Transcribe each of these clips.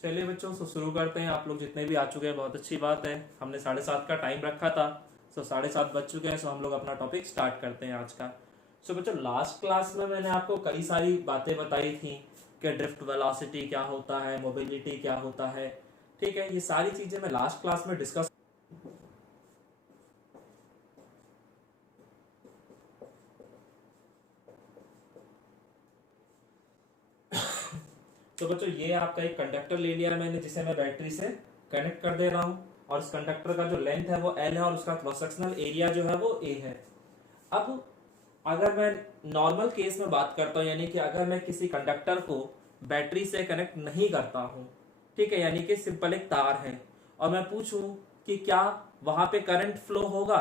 चलिए बच्चों, तो शुरू करते हैं। आप लोग जितने भी आ चुके हैं बहुत अच्छी बात है। हमने 7:30 का टाइम रखा था, सो 7:30 बज चुके हैं। सो हम लोग अपना टॉपिक स्टार्ट करते हैं आज का। सो बच्चों, लास्ट क्लास में मैंने आपको कई सारी बातें बताई थी कि ड्रिफ्ट वेलोसिटी क्या होता है, मोबिलिटी क्या होता है। ठीक है, ये सारी चीजें मैं लास्ट क्लास में डिस्कस। तो बच्चों, ये आपका एक कंडक्टर ले लिया है मैंने, जिसे मैं बैटरी से कनेक्ट कर दे रहा हूँ। और इस कंडक्टर का जो लेंथ है वो L है और उसका क्रॉस सेक्शनल एरिया जो है वो A है। अब अगर मैं नॉर्मल केस में बात करता हूँ, यानी कि अगर मैं किसी कंडक्टर को बैटरी से कनेक्ट नहीं करता हूँ, ठीक है, यानी कि सिंपल एक तार है, और मैं पूछूं कि क्या वहां पे करंट फ्लो होगा,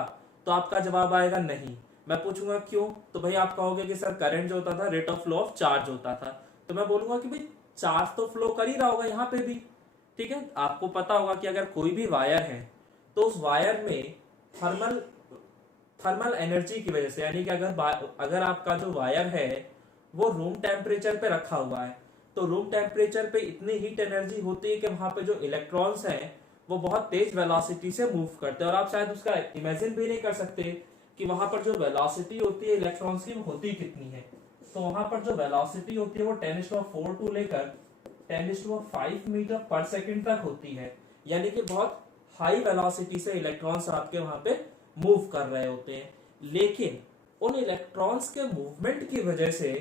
तो आपका जवाब आएगा नहीं। मैं पूछूंगा क्यों, तो भाई आप कहोगे कि सर करंट जो होता था rate of flow of charge होता था। तो मैं बोलूंगा कि भाई चार्ज तो फ्लो कर ही रहा होगा यहाँ पे भी। ठीक है, आपको पता होगा कि अगर कोई भी वायर है तो उस वायर में थर्मल थर्मल एनर्जी की वजह से, यानी कि अगर आपका जो वायर है वो रूम टेम्परेचर पे रखा हुआ है, तो रूम टेम्परेचर पे इतनी हीट एनर्जी होती है कि वहां पे जो इलेक्ट्रॉन्स हैं वो बहुत तेज वेलोसिटी से मूव करते हैं। और आप शायद उसका इमेजिन भी नहीं कर सकते कि वहां पर जो वेलोसिटी होती है इलेक्ट्रॉन्स की वो होती कितनी है। तो वहां पर जो वेलोसिटी होती है वो 10⁴ टू लेकर 10⁵ मीटर पर सेकंड तक होती है। यानी कि बहुत हाई वेलोसिटी से इलेक्ट्रॉन्स आपके वहां पे मूव कर रहे होते हैं। लेकिन उन इलेक्ट्रॉन्स के मूवमेंट की वजह से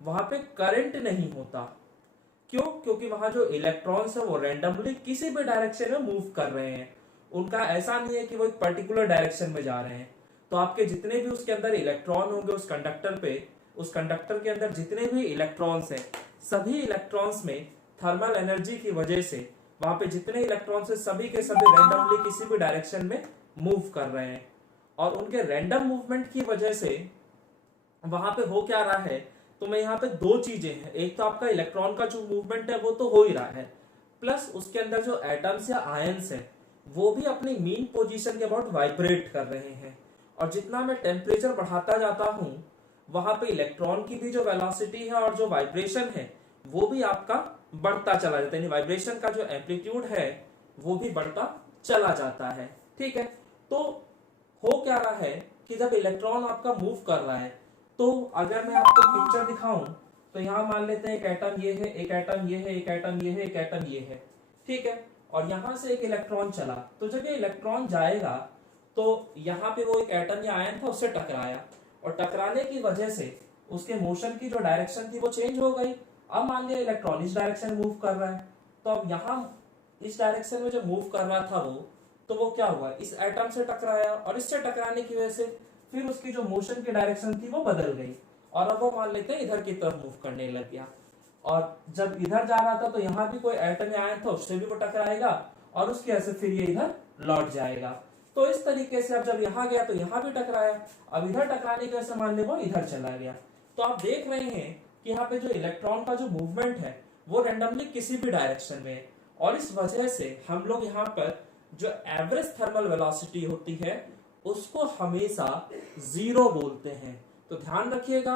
वहां पे करंट नहीं होता। क्यों? क्योंकि वहां जो इलेक्ट्रॉन्स है वो रैंडमली किसी भी डायरेक्शन में मूव कर रहे हैं। उनका ऐसा नहीं है कि वो एक पर्टिकुलर डायरेक्शन में जा रहे हैं। तो आपके जितने भी उसके अंदर इलेक्ट्रॉन होंगे उस कंडक्टर पे, उस कंडक्टर के अंदर जितने भी इलेक्ट्रॉन्स हैं, सभी इलेक्ट्रॉन्स में थर्मल एनर्जी की वजह से वहां पे जितने इलेक्ट्रॉन्स हैं सभी के सभी रैंडमली किसी भी डायरेक्शन में मूव कर रहे हैं। और उनके रैंडम मूवमेंट की वजह से वहां पे हो क्या रहा है, तो मैं यहाँ पे दो चीजें हैं। एक तो आपका इलेक्ट्रॉन का जो मूवमेंट है वो तो हो ही रहा है, प्लस उसके अंदर जो एटम्स या आयंस है वो भी अपनी मीन पोजीशन के अबाउट वाइब्रेट कर रहे हैं। और जितना मैं टेम्परेचर बढ़ाता जाता हूँ वहां पे इलेक्ट्रॉन की भी जो वेलोसिटी है और जो वाइब्रेशन है वो भी आपका बढ़ता चला जाता है। वाइब्रेशन का जो एम्पलीट्यूड है वो भी बढ़ता चला जाता है। ठीक है, तो हो क्या रहा है कि जब इलेक्ट्रॉन आपका मूव कर रहा है, तो अगर मैं आपको पिक्चर दिखाऊं तो यहां मान लेते हैं एक एटम ये है, एक एटम ये है, एक एटम ये है, एक एटम ये है। ठीक है, और यहां से एक इलेक्ट्रॉन चला, तो जब ये इलेक्ट्रॉन जाएगा तो यहाँ पे वो एक एटम या आयन था उससे टकराया, और टकराने की वजह से उसके मोशन की जो डायरेक्शन थी वो चेंज हो गई। अब मान लिया इलेक्ट्रॉन इस डायरेक्शन मूव कर रहा है, तो अब यहाँ इस डायरेक्शन में जो मूव कर रहा था वो, तो वो क्या हुआ, इस एटम से टकराया, और इससे टकराने की वजह से फिर उसकी जो मोशन की डायरेक्शन थी वो बदल गई, और अब वो मान लेते हैं इधर की तरफ मूव करने लग गया। और जब इधर जा रहा था तो यहाँ भी कोई एटम या आयन था उससे भी वो टकराएगा, और उसकी वजह से फिर ये इधर लौट जाएगा। तो इस तरीके से अब जब यहाँ गया तो यहाँ भी टकराया, अब इधर टकराने की वजह से मान ले वो इधर चला गया। तो आप देख रहे हैं कि यहाँ पे जो इलेक्ट्रॉन का जो मूवमेंट है वो रेंडमली किसी भी डायरेक्शन में है, और इस वजह से हम लोग यहाँ पर जो एवरेज थर्मल वेलोसिटी होती है उसको हमेशा जीरो बोलते हैं। तो ध्यान रखिएगा,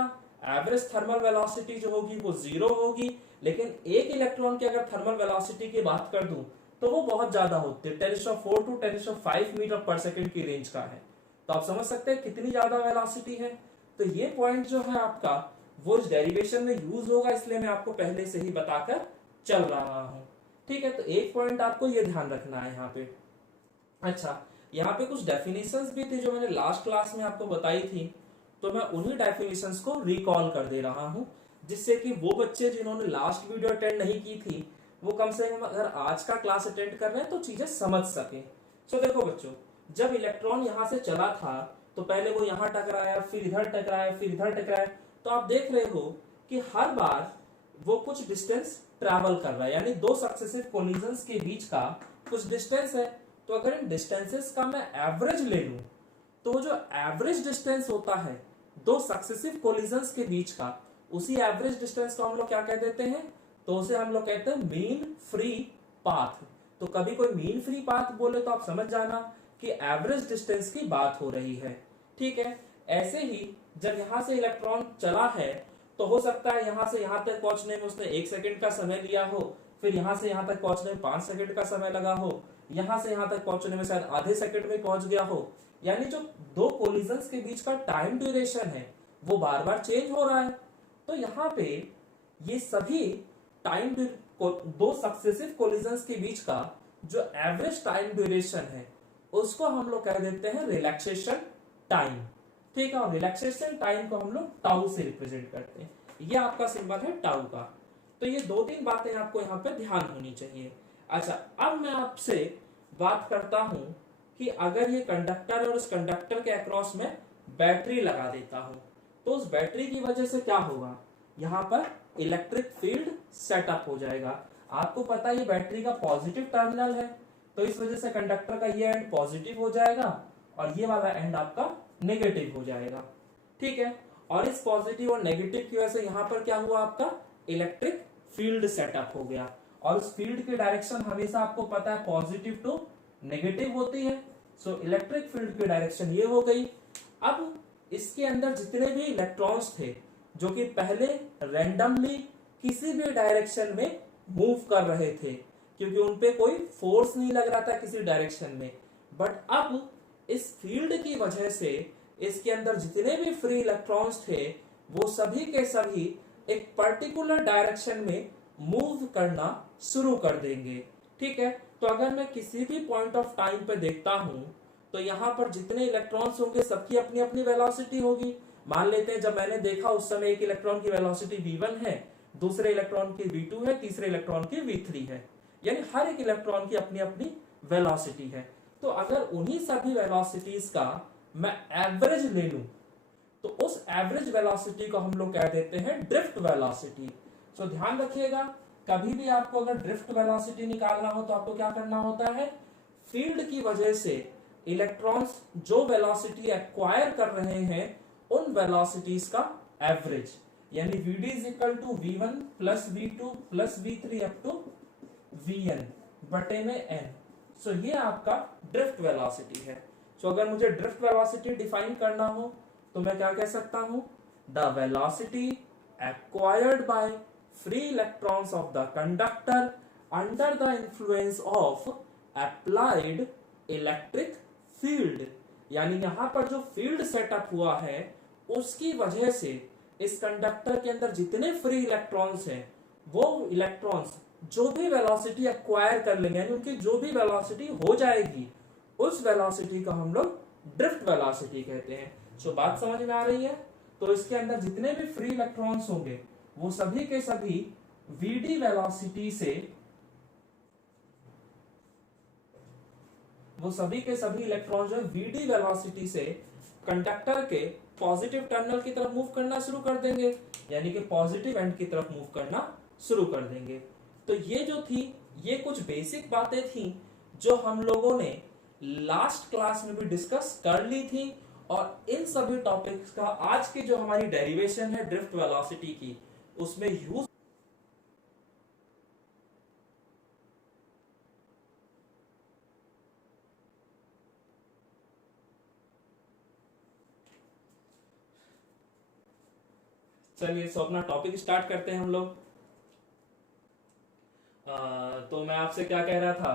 एवरेज थर्मल वेलोसिटी जो होगी वो जीरो होगी, लेकिन एक इलेक्ट्रॉन की अगर थर्मल वेलोसिटी की बात कर दूं तो वो बहुत ज्यादा होती है, 10⁴ टू 10⁵ मीटर पर सेकंड की रेंज का है। तो आप समझ सकते हैं कितनी ज्यादा वेलोसिटी है। तो ये पॉइंट जो है आपका वो इस डेरिवेशन में यूज होगा, इसलिए मैं आपको पहले से ही बताकर चल रहा हूं। ठीक है, तो एक पॉइंट आपको ये ध्यान रखना है यहाँ पे। अच्छा, यहाँ पे कुछ डेफिनेशंस भी थी जो मैंने लास्ट क्लास में आपको बताई थी, तो मैं उन्हीं डेफिनेशंस को रिकॉल कर दे रहा हूँ, जिससे कि वो बच्चे जिन्होंने लास्ट वीडियो अटेंड नहीं की थी वो कम से कम अगर आज का क्लास अटेंड कर रहे हैं तो चीजें समझ सके। सो देखो बच्चों, जब इलेक्ट्रॉन यहाँ से चला था तो पहले वो यहाँ टकराया, फिर इधर टकराया, फिर इधर टकराया। तो आप देख रहे हो कि हर बार वो कुछ डिस्टेंस ट्रैवल कर रहा है, यानी दो सक्सेसिव कोलिजन्स के बीच का कुछ डिस्टेंस है। तो अगर इन डिस्टेंसेस का मैं एवरेज ले लूं तो जो एवरेज डिस्टेंस होता है दो सक्सेसिव कोलिजन्स के बीच का, उसी एवरेज डिस्टेंस को हम लोग क्या कह देते हैं, तो उसे हम लोग कहते हैं मीन फ्री पाथ। तो कभी कोई मीन फ्री पाथ बोले तो आप समझ जाना कि एवरेज डिस्टेंस की बात हो रही है। ठीक है, ऐसे ही जब यहां से इलेक्ट्रॉन चला है तो हो सकता है यहां से यहां तक पहुंचने में उसने 1 सेकंड का समय लिया हो, फिर यहां से यहां तक पहुंचने में 5 सेकंड का समय लगा हो, यहां से यहां तक पहुंचने में शायद आधे सेकंड में पहुंच गया हो, यानी जो दो कोलिजन्स के बीच का टाइम ड्यूरेशन है वो बार बार चेंज हो रहा है। तो यहाँ पे ये सभी टाइम, दो सक्सेसिव कोलिजन्स के बीच का जो एवरेज टाइम ड्यूरेशन है उसको हम लोग कह देते हैं रिलैक्सेशन टाइम, ठीक है। और रिलैक्सेशन टाइम को हम लोग टाउ से रिप्रेजेंट करते हैं, ये आपका सिंबल है टाउ का। तो ये 2-3 बातें आपको यहाँ पे ध्यान होनी चाहिए। अच्छा, अब मैं आपसे बात करता हूं कि अगर ये कंडक्टर है और उस कंडक्टर के अक्रॉस में बैटरी लगा देता हूं तो उस बैटरी की वजह से क्या होगा, यहाँ पर इलेक्ट्रिक फील्ड सेटअप हो जाएगा। आपको पता है ये बैटरी का पॉजिटिव टर्मिनल है, तो इस वजह से कंडक्टर का ये एंड पॉजिटिव हो जाएगा और ये वाला एंड आपका नेगेटिव हो जाएगा, ठीक है। और इस पॉजिटिव और नेगेटिव की वजह से यहाँ पर क्या हुआ, आपका इलेक्ट्रिक फील्ड सेटअप हो गया। और उस फील्ड की डायरेक्शन हमेशा आपको पता है पॉजिटिव टू नेगेटिव होती है। सो इलेक्ट्रिक फील्ड की डायरेक्शन ये हो गई। अब इसके अंदर जितने भी इलेक्ट्रॉन्स थे जो कि पहले रैंडमली किसी भी डायरेक्शन में मूव कर रहे थे क्योंकि उनपे कोई फोर्स नहीं लग रहा था किसी डायरेक्शन में, बट अब इस फील्ड की वजह से इसके अंदर जितने भी फ्री इलेक्ट्रॉन्स थे वो सभी के सभी एक पर्टिकुलर डायरेक्शन में मूव करना शुरू कर देंगे, ठीक है। तो अगर मैं किसी भी पॉइंट ऑफ टाइम पे देखता हूं तो यहाँ पर जितने इलेक्ट्रॉन्स होंगे सबकी अपनी अपनी वेलोसिटी होगी। मान लेते हैं जब मैंने देखा उस समय एक इलेक्ट्रॉन की वेलोसिटी v1 है, दूसरे इलेक्ट्रॉन की v2 है, तीसरे इलेक्ट्रॉन की v3 है, यानी हर एक इलेक्ट्रॉन की अपनी अपनी वेलोसिटी है। तो अगर उन्हीं सभी वेलोसिटीज का मैं एवरेज ले लूं तो उस एवरेज वेलोसिटी को हम लोग कह देते हैं ड्रिफ्ट वेलोसिटी। तो ध्यान रखिएगा, कभी भी आपको अगर ड्रिफ्ट वेलोसिटी निकालना हो तो आपको क्या करना होता है, फील्ड की वजह से इलेक्ट्रॉन्स जो वेलोसिटी एक्वायर कर रहे हैं उन वेलोसिटीज का एवरेज, यानी Vd is equal to V1 plus V2 plus V3 up to Vn बटे में n। सो ये आपका ड्रिफ्ट वेलोसिटी है। सो अगर मुझे ड्रिफ्ट वेलोसिटी डिफाइन करना हो तो मैं क्या कह सकता हूं, the velocity acquired by free electrons of the conductor under the influence of applied electric field, यानी यहां पर जो फील्ड सेटअप हुआ है उसकी वजह से इस कंडक्टर के अंदर जितने फ्री इलेक्ट्रॉन्स हैं वो इलेक्ट्रॉन्स जो भी वेलोसिटी एक्वायर कर लेंगे, यानी उनकी जो भी वेलोसिटी हो जाएगी उस वेलोसिटी को हम लोग ड्रिफ्ट वेलोसिटी कहते हैं। सो बात समझ में आ रही है। तो इसके अंदर जितने भी फ्री इलेक्ट्रॉन्स होंगे वो सभी के सभी Vd वेलोसिटी से, वो सभी के सभी इलेक्ट्रॉन जो है Vd वेलोसिटी से कंडक्टर के पॉजिटिव टर्मिनल की तरफ मूव करना शुरू कर देंगे, यानी कि पॉजिटिव एंड की तरफ मूव करना शुरू कर देंगे। तो ये जो थी ये कुछ बेसिक बातें थी जो हम लोगों ने लास्ट क्लास में भी डिस्कस कर ली थी, और इन सभी टॉपिक्स का आज की जो हमारी डेरिवेशन है ड्रिफ्ट वेलोसिटी की उसमें यूज चलिए सो अपना टॉपिक स्टार्ट करते हैं हम लोग। तो मैं आपसे क्या कह रहा था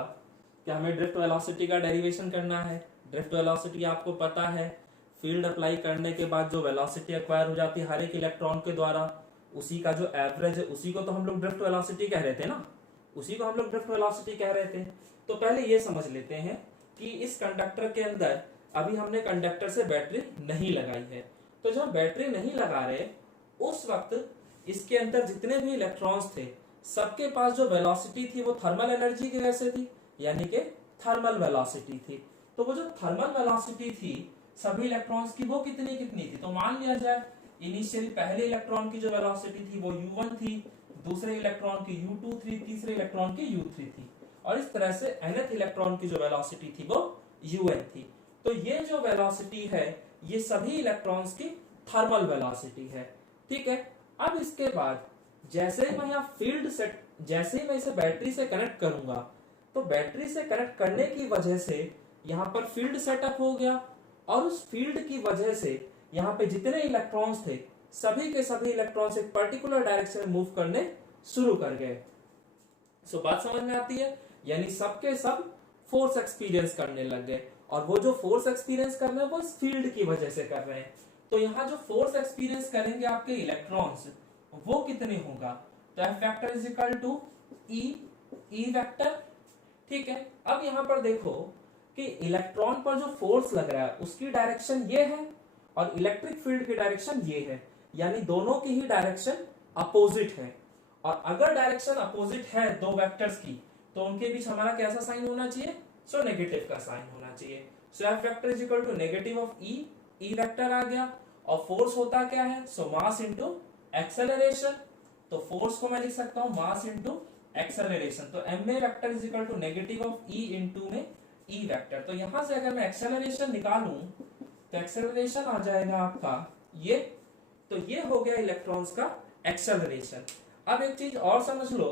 कि हमें ड्रिफ्ट वेलोसिटी का डेरिवेशन करना है। ड्रिफ्ट वेलोसिटी आपको पता है, फील्ड अप्लाई करने के बाद जो वेलोसिटी एक्वायर हो जाती है हर एक इलेक्ट्रॉन के द्वारा, उसी का जो एवरेज है उसी को तो हम लोग ड्रिफ्ट वेलोसिटी कह रहे थे ना, उसी को हम लोग ड्रिफ्ट वेलोसिटी कह रहे थे। तो पहले ये समझ लेते हैं कि इस कंडक्टर के अंदर अभी हमने कंडक्टर से बैटरी नहीं लगाई है, तो जब बैटरी नहीं लगा रहे उस वक्त इसके अंदर जितने भी इलेक्ट्रॉन्स थे सबके पास जो वेलोसिटी थी वो थर्मल एनर्जी की वजह से थी, यानी कि थर्मल वेलोसिटी थी। तो वो जो थर्मल वेलोसिटी थी सभी इलेक्ट्रॉन्स की वो कितनी कितनी थी, तो मान लिया जाए इनिशियली पहले इलेक्ट्रॉन की जो वेलोसिटी थी वो u1 थी, दूसरे इलेक्ट्रॉन की u2 थी, तीसरे इलेक्ट्रॉन की u3 थी, और इस तरह से nth इलेक्ट्रॉन की जो वेलोसिटी थी वो un थी। तो ये जो वेलोसिटी है ये सभी इलेक्ट्रॉन्स की थर्मल वेलोसिटी है, ठीक है। अब इसके बाद जैसे ही मैं यहाँ फील्ड सेट, जैसे ही मैं इसे बैटरी से कनेक्ट करूंगा तो बैटरी से कनेक्ट करने की वजह से यहाँ पर फील्ड सेटअप हो गया, और उस फील्ड की वजह से यहाँ पे जितने इलेक्ट्रॉन्स थे सभी के सभी इलेक्ट्रॉन्स एक पर्टिकुलर डायरेक्शन में मूव करने शुरू कर गए। सो बात समझ में आती है, यानी सबके सब फोर्स एक्सपीरियंस करने लग गए, और वो जो फोर्स एक्सपीरियंस कर रहे हैं वो इस फील्ड की वजह से कर रहे हैं। तो यहाँ जो फोर्स एक्सपीरियंस करेंगे आपके इलेक्ट्रॉन्स, वो कितने होगा, तो F vector is equal to E vector. ठीक है, अब यहाँ पर देखो कि इलेक्ट्रॉन पर जो फोर्स लग रहा है उसकी डायरेक्शन ये है और इलेक्ट्रिक फील्ड की डायरेक्शन ये है, यानी दोनों की ही डायरेक्शन अपोजिट है। और अगर डायरेक्शन अपोजिट है दो वेक्टर्स की, तो उनके बीच हमारा कैसा साइन होना चाहिए, सो नेगेटिव का साइन होना चाहिए। So F vector is equal to negative of E vector आ गया, और फोर्स होता क्या है, सो मास इनटू एक्सेलरेशन। तो फोर्स को मैं लिख सकता हूं मास इनटू एक्सेलरेशन। तो M A vector is equal to negative of E into में ई वेक्टर। तो यहां से अगर मैं एक्सेलरेशन निकालूं तो एक्सेलरेशन आ जाएगा आपका ये, तो ये हो गया इलेक्ट्रॉन्स का एक्सेलरेशन। अब एक चीज और समझ लो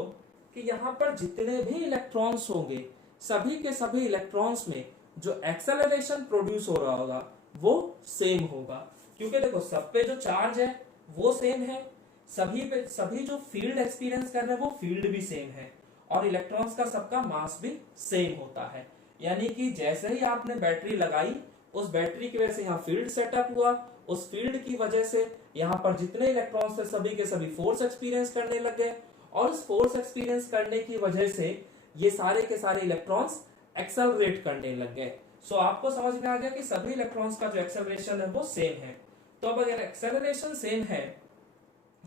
कि यहाँ पर जितने भी इलेक्ट्रॉन्स होंगे, सभी के सभी इलेक्ट्रॉन्स में जो एक्सेलरेशन प्रोड्यूस हो रहा होगा वो सेम होगा, क्योंकि देखो सब पे जो चार्ज है वो सेम है, सभी पे सभी जो फील्ड एक्सपीरियंस कर रहे हैं वो फील्ड भी सेम है, और इलेक्ट्रॉन्स का सबका मास भी सेम होता है। यानी कि जैसे ही आपने बैटरी लगाई, उस बैटरी की वजह से यहाँ फील्ड सेटअप हुआ, उस फील्ड की वजह से यहाँ पर जितने इलेक्ट्रॉन्स थे सभी के सभी फोर्स एक्सपीरियंस करने लग गए, और उस फोर्स एक्सपीरियंस करने की वजह से ये सारे के सारे इलेक्ट्रॉन्स एक्सेलरेट करने लग गए। सो आपको समझ में आ गया कि सभी इलेक्ट्रॉन्स का जो एक्सेलरेशन है वो सेम है। तो अब अगर एक्सेलरेशन सेम है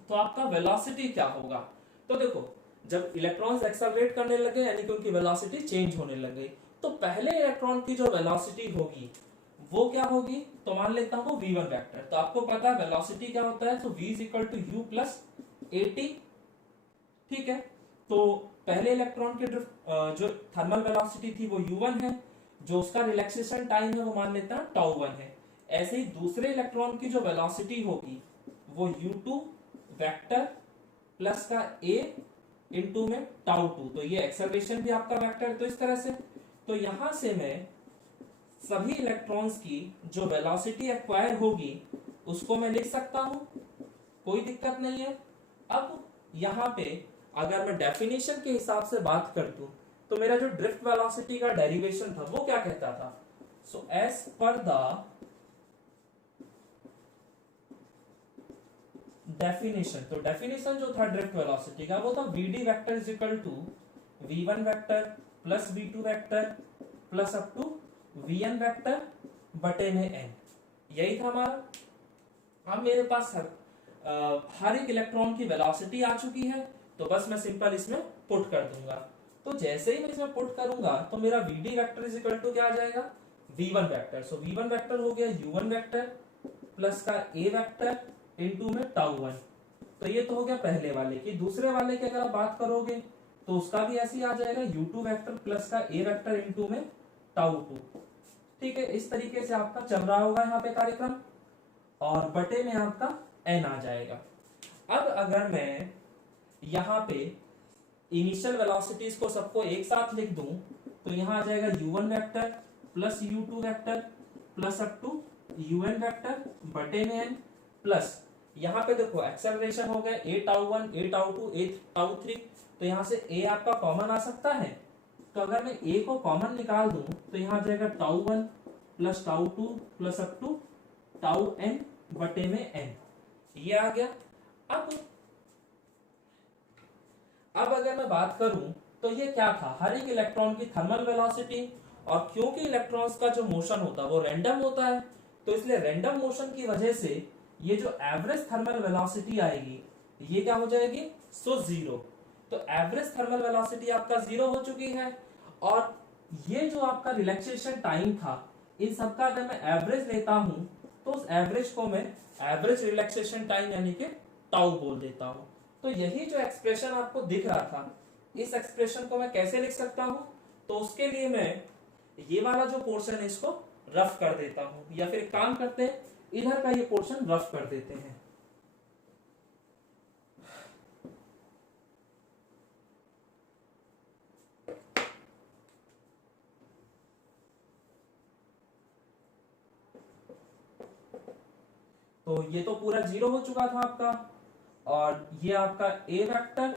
तो आपका वेलोसिटी क्या होगा, तो देखो जब इलेक्ट्रॉन्स एक्सेलरेट करने लगे यानी कि उनकी वेलोसिटी चेंज होने लग गई, तो पहले इलेक्ट्रॉन की जो वेलोसिटी होगी वो क्या होगी, तो मान लेता हूं v1 वेक्टर। तो आपको पता है वेलोसिटी क्या होता है, तो v is equal to u plus at। ठीक है, तो पहले इलेक्ट्रॉन की जो थर्मल वेलोसिटी थी वो u1 है, जो उसका रिलैक्सेशन टाइम है वो मान लेता है τ1 है। ऐसे ही दूसरे इलेक्ट्रॉन की जो वेलोसिटी होगी वो u2 वेक्टर प्लस का a इंटू में τ2, तो ये एक्सेलरेशन भी आपका वेक्टर। तो इस तरह से, तो यहां से मैं सभी इलेक्ट्रॉन्स की जो वेलोसिटी एक्वायर होगी उसको मैं लिख सकता हूं, कोई दिक्कत नहीं है। अब यहां पे अगर मैं डेफिनेशन के हिसाब से बात कर दूं तो मेरा जो ड्रिफ्ट वेलोसिटी का डेरिवेशन था वो क्या कहता था, so as per the definition, तो डेफिनेशन जो था ड्रिफ्ट वेलोसिटी का वो था vd vector is equal to v1 vector plus v2 vector plus up to vn vector बटे में n, यही था हमारा। अब मेरे पास हर एक इलेक्ट्रॉन की वेलोसिटी आ चुकी है, तो बस मैं सिंपल इसमें पुट कर दूंगा। तो जैसे ही मैं इसमें पुट करूंगा तो मेरा vd vector is equal to क्या आ जाएगा, v1 वेक्टर। सो v1 वेक्टर हो गया u1 वेक्टर प्लस का a वेक्टर इनटू में τ1। तो ये तो हो गया पहले वाले की। दूसरे वाले की अगर आप बात करोगे तो उसका भी ऐसे ही आ जाएगा u2 वेक्टर प्लस का a वेक्टर इनटू में τ2। ठीक है, इस तरीके से आपका चल रहा होगा यहाँ पे कार्यक्रम, और बटे में आपका n आ जाएगा। अब अगर मैं यहाँ पे इनिशियल वेलोसिटीज को सबको एक साथ लिख दूं तो यहाँ आ जाएगा u1 vector plus u2 vector plus up to un vector बटे में n, प्लस यहाँ पे देखो एक्सेलरेशन हो गया a τ1 a τ2 a τ3, तो यहाँ से a आपका कॉमन आ सकता है। तो अगर मैं a को कॉमन निकाल दूं तो यहाँ आ जाएगा τ1 plus τ2 plus up to τn बटे में n, ये आ गया। अब अगर मैं बात करूं तो ये क्या था, हर एक इलेक्ट्रॉन की थर्मल वेलोसिटी, और क्योंकि इलेक्ट्रॉन्स का जो मोशन होता है वो रैंडम होता है, तो इसलिए रैंडम मोशन की वजह से ये जो एवरेज थर्मल वेलोसिटी आएगी ये क्या हो जाएगी, सो जीरो। तो एवरेज थर्मल वेलोसिटी आपका जीरो हो चुकी है, और ये जो आपका रिलैक्सेशन टाइम था इन सबका अगर मैं एवरेज लेता हूं तो उस एवरेज को मैं एवरेज रिलैक्सेशन टाइम यानी कि टाउ बोल देता हूं। तो यही जो एक्सप्रेशन आपको दिख रहा था, इस एक्सप्रेशन को मैं कैसे लिख सकता हूं, तो उसके लिए मैं ये वाला जो पोर्शन है इसको रफ कर देता हूं, या फिर काम करते हैं इधर का ये पोर्शन रफ कर देते हैं। तो ये तो पूरा जीरो हो चुका था आपका, और ये आपका a वेक्टर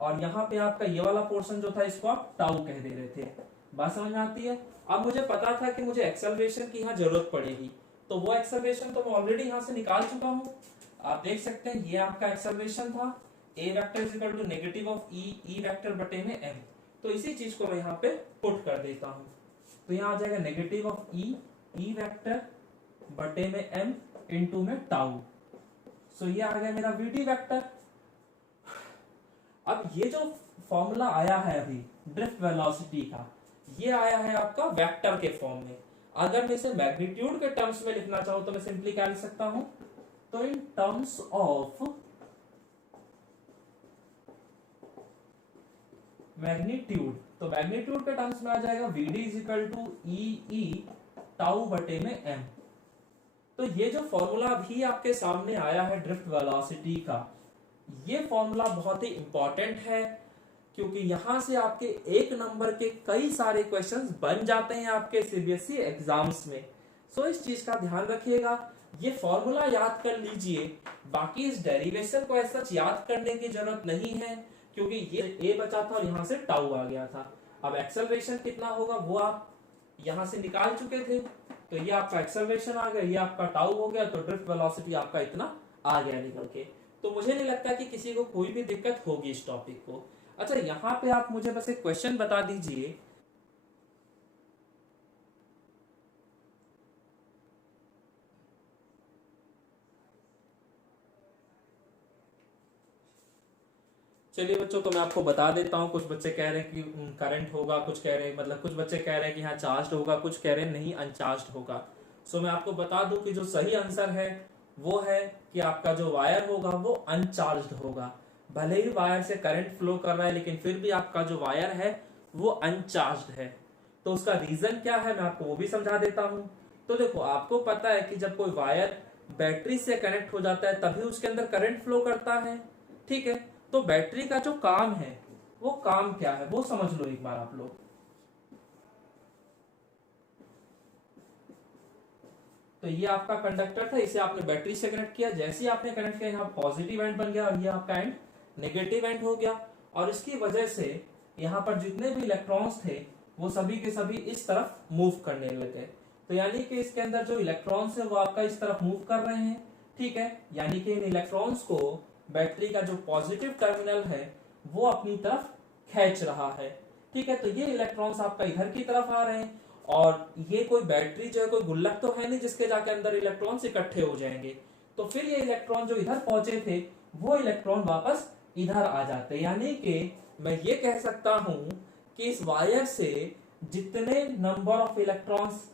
और यहाँ पे आपका ये वाला पोर्शन जो था इसको आप टाउ कह दे रहे थे। बात समझ में आती है? अब मुझे पता था कि मुझे एक्सेलरेशन की यहाँ जरूरत पड़ेगी, तो वो एक्सेलरेशन तो मैं ऑलरेडी यहाँ से निकाल चुका हूँ। आप देख सकते हैं ये आपका एक्सेलरेशन था, a vector is equal to negative of e vector बटे में m। तो इसी चीज को मैं यहाँ पे पुट कर देता हूँ, तो यहाँ आ जाएगा नेगेटिव ऑफ e वेक्टर बटे में m इंटू में टाउ। सो ये आ गया मेरा vt वेक्टर। अब ये जो फॉर्मूला आया है अभी ड्रिफ्ट वेलोसिटी का, ये आया है आपका वेक्टर के फॉर्म में। अगर मैं इसे मैग्नीट्यूड के टर्म्स में लिखना चाहूं तो मैं सिंपली क्या लिख सकता हूं, तो इन टर्म्स ऑफ मैग्नीट्यूड, तो मैग्नीट्यूड के टर्म्स में आ जाएगा vd is equal to E tau बटे में m। तो ये जो फॉर्मूला भी आपके सामने आया है ड्रिफ्ट वेलोसिटी का, ये फॉर्मूला बहुत ही इंपॉर्टेंट है, क्योंकि यहां से आपके एक नंबर के कई सारे क्वेश्चंस बन जाते हैं आपके सीबीएसई एग्जाम्स में। सो इस चीज का ध्यान रखिएगा, ये फॉर्मूला याद कर लीजिए। बाकी इस डेरिवेशन को ऐसा याद करने की जरूरत नहीं है, क्योंकि ये a बचा था और यहां से टाउ आ गया था। अब एक्सेलरेशन कितना होगा वो आप यहां से निकाल चुके थे, तो ये आपका एक्सेलरेशन आ गया, ये आपका टाउ हो गया, तो ड्रिफ्ट वेलोसिटी आपका इतना आ गया निकल के। तो मुझे नहीं लगता कि किसी को कोई भी दिक्कत होगी इस टॉपिक को। अच्छा, यहाँ पे आप मुझे बस एक क्वेश्चन बता दीजिए, चलिए बच्चों, तो मैं आपको बता देता हूँ। कुछ बच्चे कह रहे हैं कि करंट होगा, कुछ कह रहे हैं, मतलब कुछ बच्चे कह रहे हैं कि हाँ चार्ज होगा, कुछ कह रहे हैं नहीं अनचार्ज होगा। सो मैं आपको बता दूं कि जो सही आंसर है वो है कि आपका जो वायर होगा वो अनचार्ज होगा। भले ही वायर से करंट फ्लो कर रहा है, लेकिन फिर भी आपका जो वायर है वो अनचार्ज है। तो उसका रीजन क्या है मैं आपको वो भी समझा देता हूँ। तो देखो, आपको पता है कि जब कोई वायर बैटरी से कनेक्ट हो जाता है तभी उसके अंदर करंट फ्लो करता है, ठीक है। तो बैटरी का जो काम है वो काम क्या है वो समझ लो एक बार आप लोग। तो ये आपका कंडक्टर था, इसे आपने बैटरी से कनेक्ट किया, जैसे ही आपने कनेक्ट किया यहाँ पॉजिटिव एंड बन गया और ये आपका एंड नेगेटिव एंड हो गया, और इसकी वजह से यहाँ पर जितने भी इलेक्ट्रॉन्स थे वो सभी के सभी इस तरफ मूव करने लगे। तो यानी कि इसके अंदर जो इलेक्ट्रॉन्स है वो आपका इस तरफ मूव कर रहे हैं, ठीक है। यानी कि इन इलेक्ट्रॉन्स को बैटरी का जो पॉजिटिव टर्मिनल है वो अपनी तरफ खींच रहा है, ठीक है। तो ये इलेक्ट्रॉन्स आपका इधर की तरफ आ रहे हैं, और ये कोई बैटरी जो है कोई गुल्लक तो है नहीं जिसके जाके अंदर इलेक्ट्रॉन्स इकट्ठे हो जाएंगे। तो फिर ये इलेक्ट्रॉन जो इधर पहुंचे थे वो इलेक्ट्रॉन वापस इधर आ जाते हैं। यानी कि मैं ये कह सकता हूं कि इस वायर से जितने नंबर ऑफ इलेक्ट्रॉन्स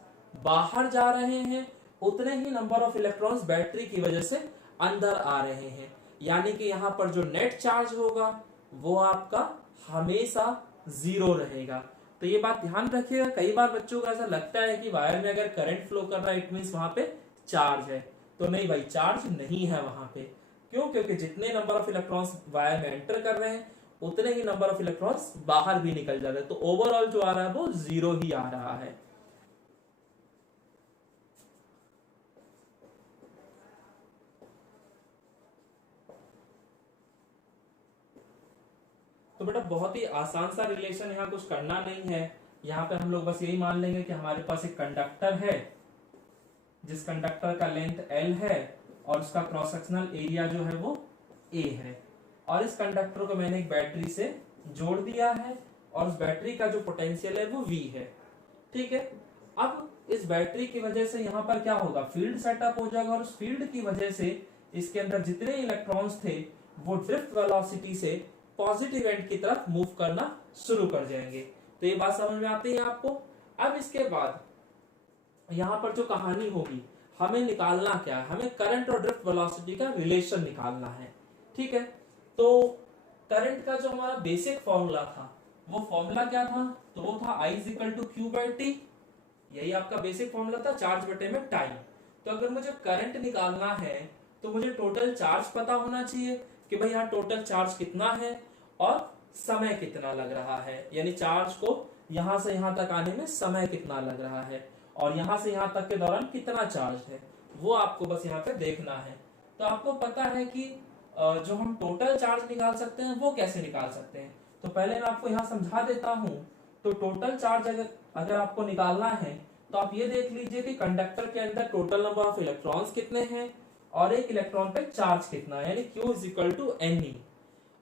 बाहर जा रहे हैं उतने ही नंबर ऑफ इलेक्ट्रॉन्स बैटरी की वजह से अंदर आ रहे हैं। यानी कि यहाँ पर जो नेट चार्ज होगा वो आपका हमेशा 0 रहेगा। तो ये बात ध्यान रखिएगा। कई बार बच्चों को ऐसा लगता है कि वायर में अगर करंट फ्लो कर रहा है इट मींस वहां पे चार्ज है, तो नहीं भाई, चार्ज नहीं है वहां पे। क्यों? क्योंकि जितने नंबर ऑफ इलेक्ट्रॉन्स वायर में एंटर कर रहे हैं उतने ही नंबर ऑफ इलेक्ट्रॉन्स बाहर भी निकल जा रहे हैं, तो ओवरऑल जो आ रहा है वो 0 ही आ रहा है। तो बेटा बहुत ही आसान सा रिलेशन, यहाँ कुछ करना नहीं है। यहाँ पे हम लोग बस यही मान लेंगे कि हमारे पास एक कंडक्टर है जिस कंडक्टर का लेंथ L है और उसका क्रॉस सेक्शनल एरिया जो है वो A है, और इस कंडक्टर को मैंने एक बैटरी से जोड़ दिया है और उस बैटरी का जो पोटेंशियल है वो V है, ठीक है। अब इस बैटरी की वजह से यहाँ पर क्या होगा, फील्ड सेटअप हो जाएगा, और उस फील्ड की वजह से इसके अंदर जितने इलेक्ट्रॉन्स थे वो ड्रिफ्ट वेलोसिटी से पॉजिटिव एंड की तरफ मूव करना शुरू कर जाएंगे। तो ये बात समझ में आती है आपको। अब इसके बाद यहाँ पर जो कहानी होगी, हमें निकालना क्या है, हमें करंट और ड्रिफ्ट वेलोसिटी का रिलेशन निकालना है, ठीक है। तो करंट का जो हमारा बेसिक फॉर्मूला था वो फॉर्मूला क्या था, तो वो था I is equal to Q by T. यही आपका बेसिक फॉर्मूला था, चार्ज बटे में टाइम। तो अगर मुझे करंट निकालना है तो मुझे टोटल चार्ज पता होना चाहिए कि भाई यहाँ टोटल चार्ज कितना है और समय कितना लग रहा है, यानी चार्ज को यहां से यहां तक आने में समय कितना लग रहा है और यहां से यहां तक के दौरान कितना चार्ज है, वो आपको बस यहाँ पे देखना है। तो आपको पता है कि जो हम टोटल चार्ज निकाल सकते हैं वो कैसे निकाल सकते हैं। तो पहले मैं आपको यहाँ समझा देता हूँ। तो टोटल चार्ज अगर आपको निकालना है तो आप ये देख लीजिए कि कंडक्टर के अंदर टोटल नंबर ऑफ इलेक्ट्रॉन्स कितने हैं और एक इलेक्ट्रॉन पे चार्ज कितना है, यानी Q is equal to Ne।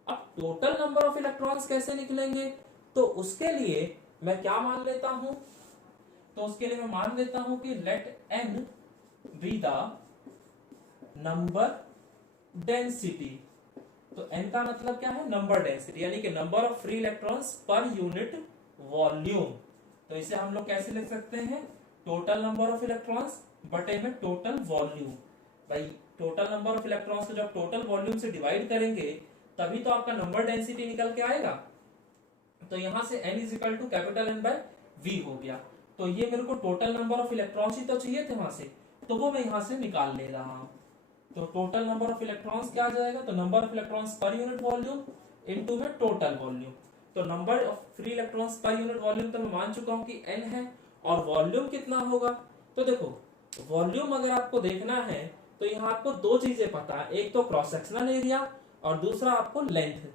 अब टोटल नंबर ऑफ इलेक्ट्रॉन्स कैसे निकलेंगे, तो उसके लिए मैं क्या मान लेता हूं, तो उसके लिए मैं मान लेता हूं कि let n be the number density. तो n का मतलब क्या है, नंबर डेंसिटी, यानी कि number of free electrons per unit volume. तो इसे हम लोग कैसे लिख सकते हैं, टोटल नंबर ऑफ इलेक्ट्रॉन्स बटे में टोटल वॉल्यूम। भाई टोटल नंबर ऑफ इलेक्ट्रॉन्स को जब टोटल वॉल्यूम से डिवाइड करेंगे तभी तो आपका नंबर डेंसिटी निकल के आएगा। तो यहां से n is equal to capital N by V हो गया। तो ये मेरे को टोटल नंबर ऑफ इलेक्ट्रॉन्स ही तो चाहिए थे वहां से, तो वो मैं यहां से निकाल ले रहा हूं। तो टोटल नंबर ऑफ इलेक्ट्रॉन्स क्या आ जाएगा, तो number of electrons per unit volume into में टोटल वॉल्यूम। तो number of free electrons per unit volume तो मैं मान चुका हूं कि n है, और वॉल्यूम कितना होगा। तो देखो वॉल्यूम अगर आपको देखना है तो यहाँ आपको दो चीजें पता है, एक तो क्रॉस सेक्शनल एरिया और दूसरा आपको लेंथ।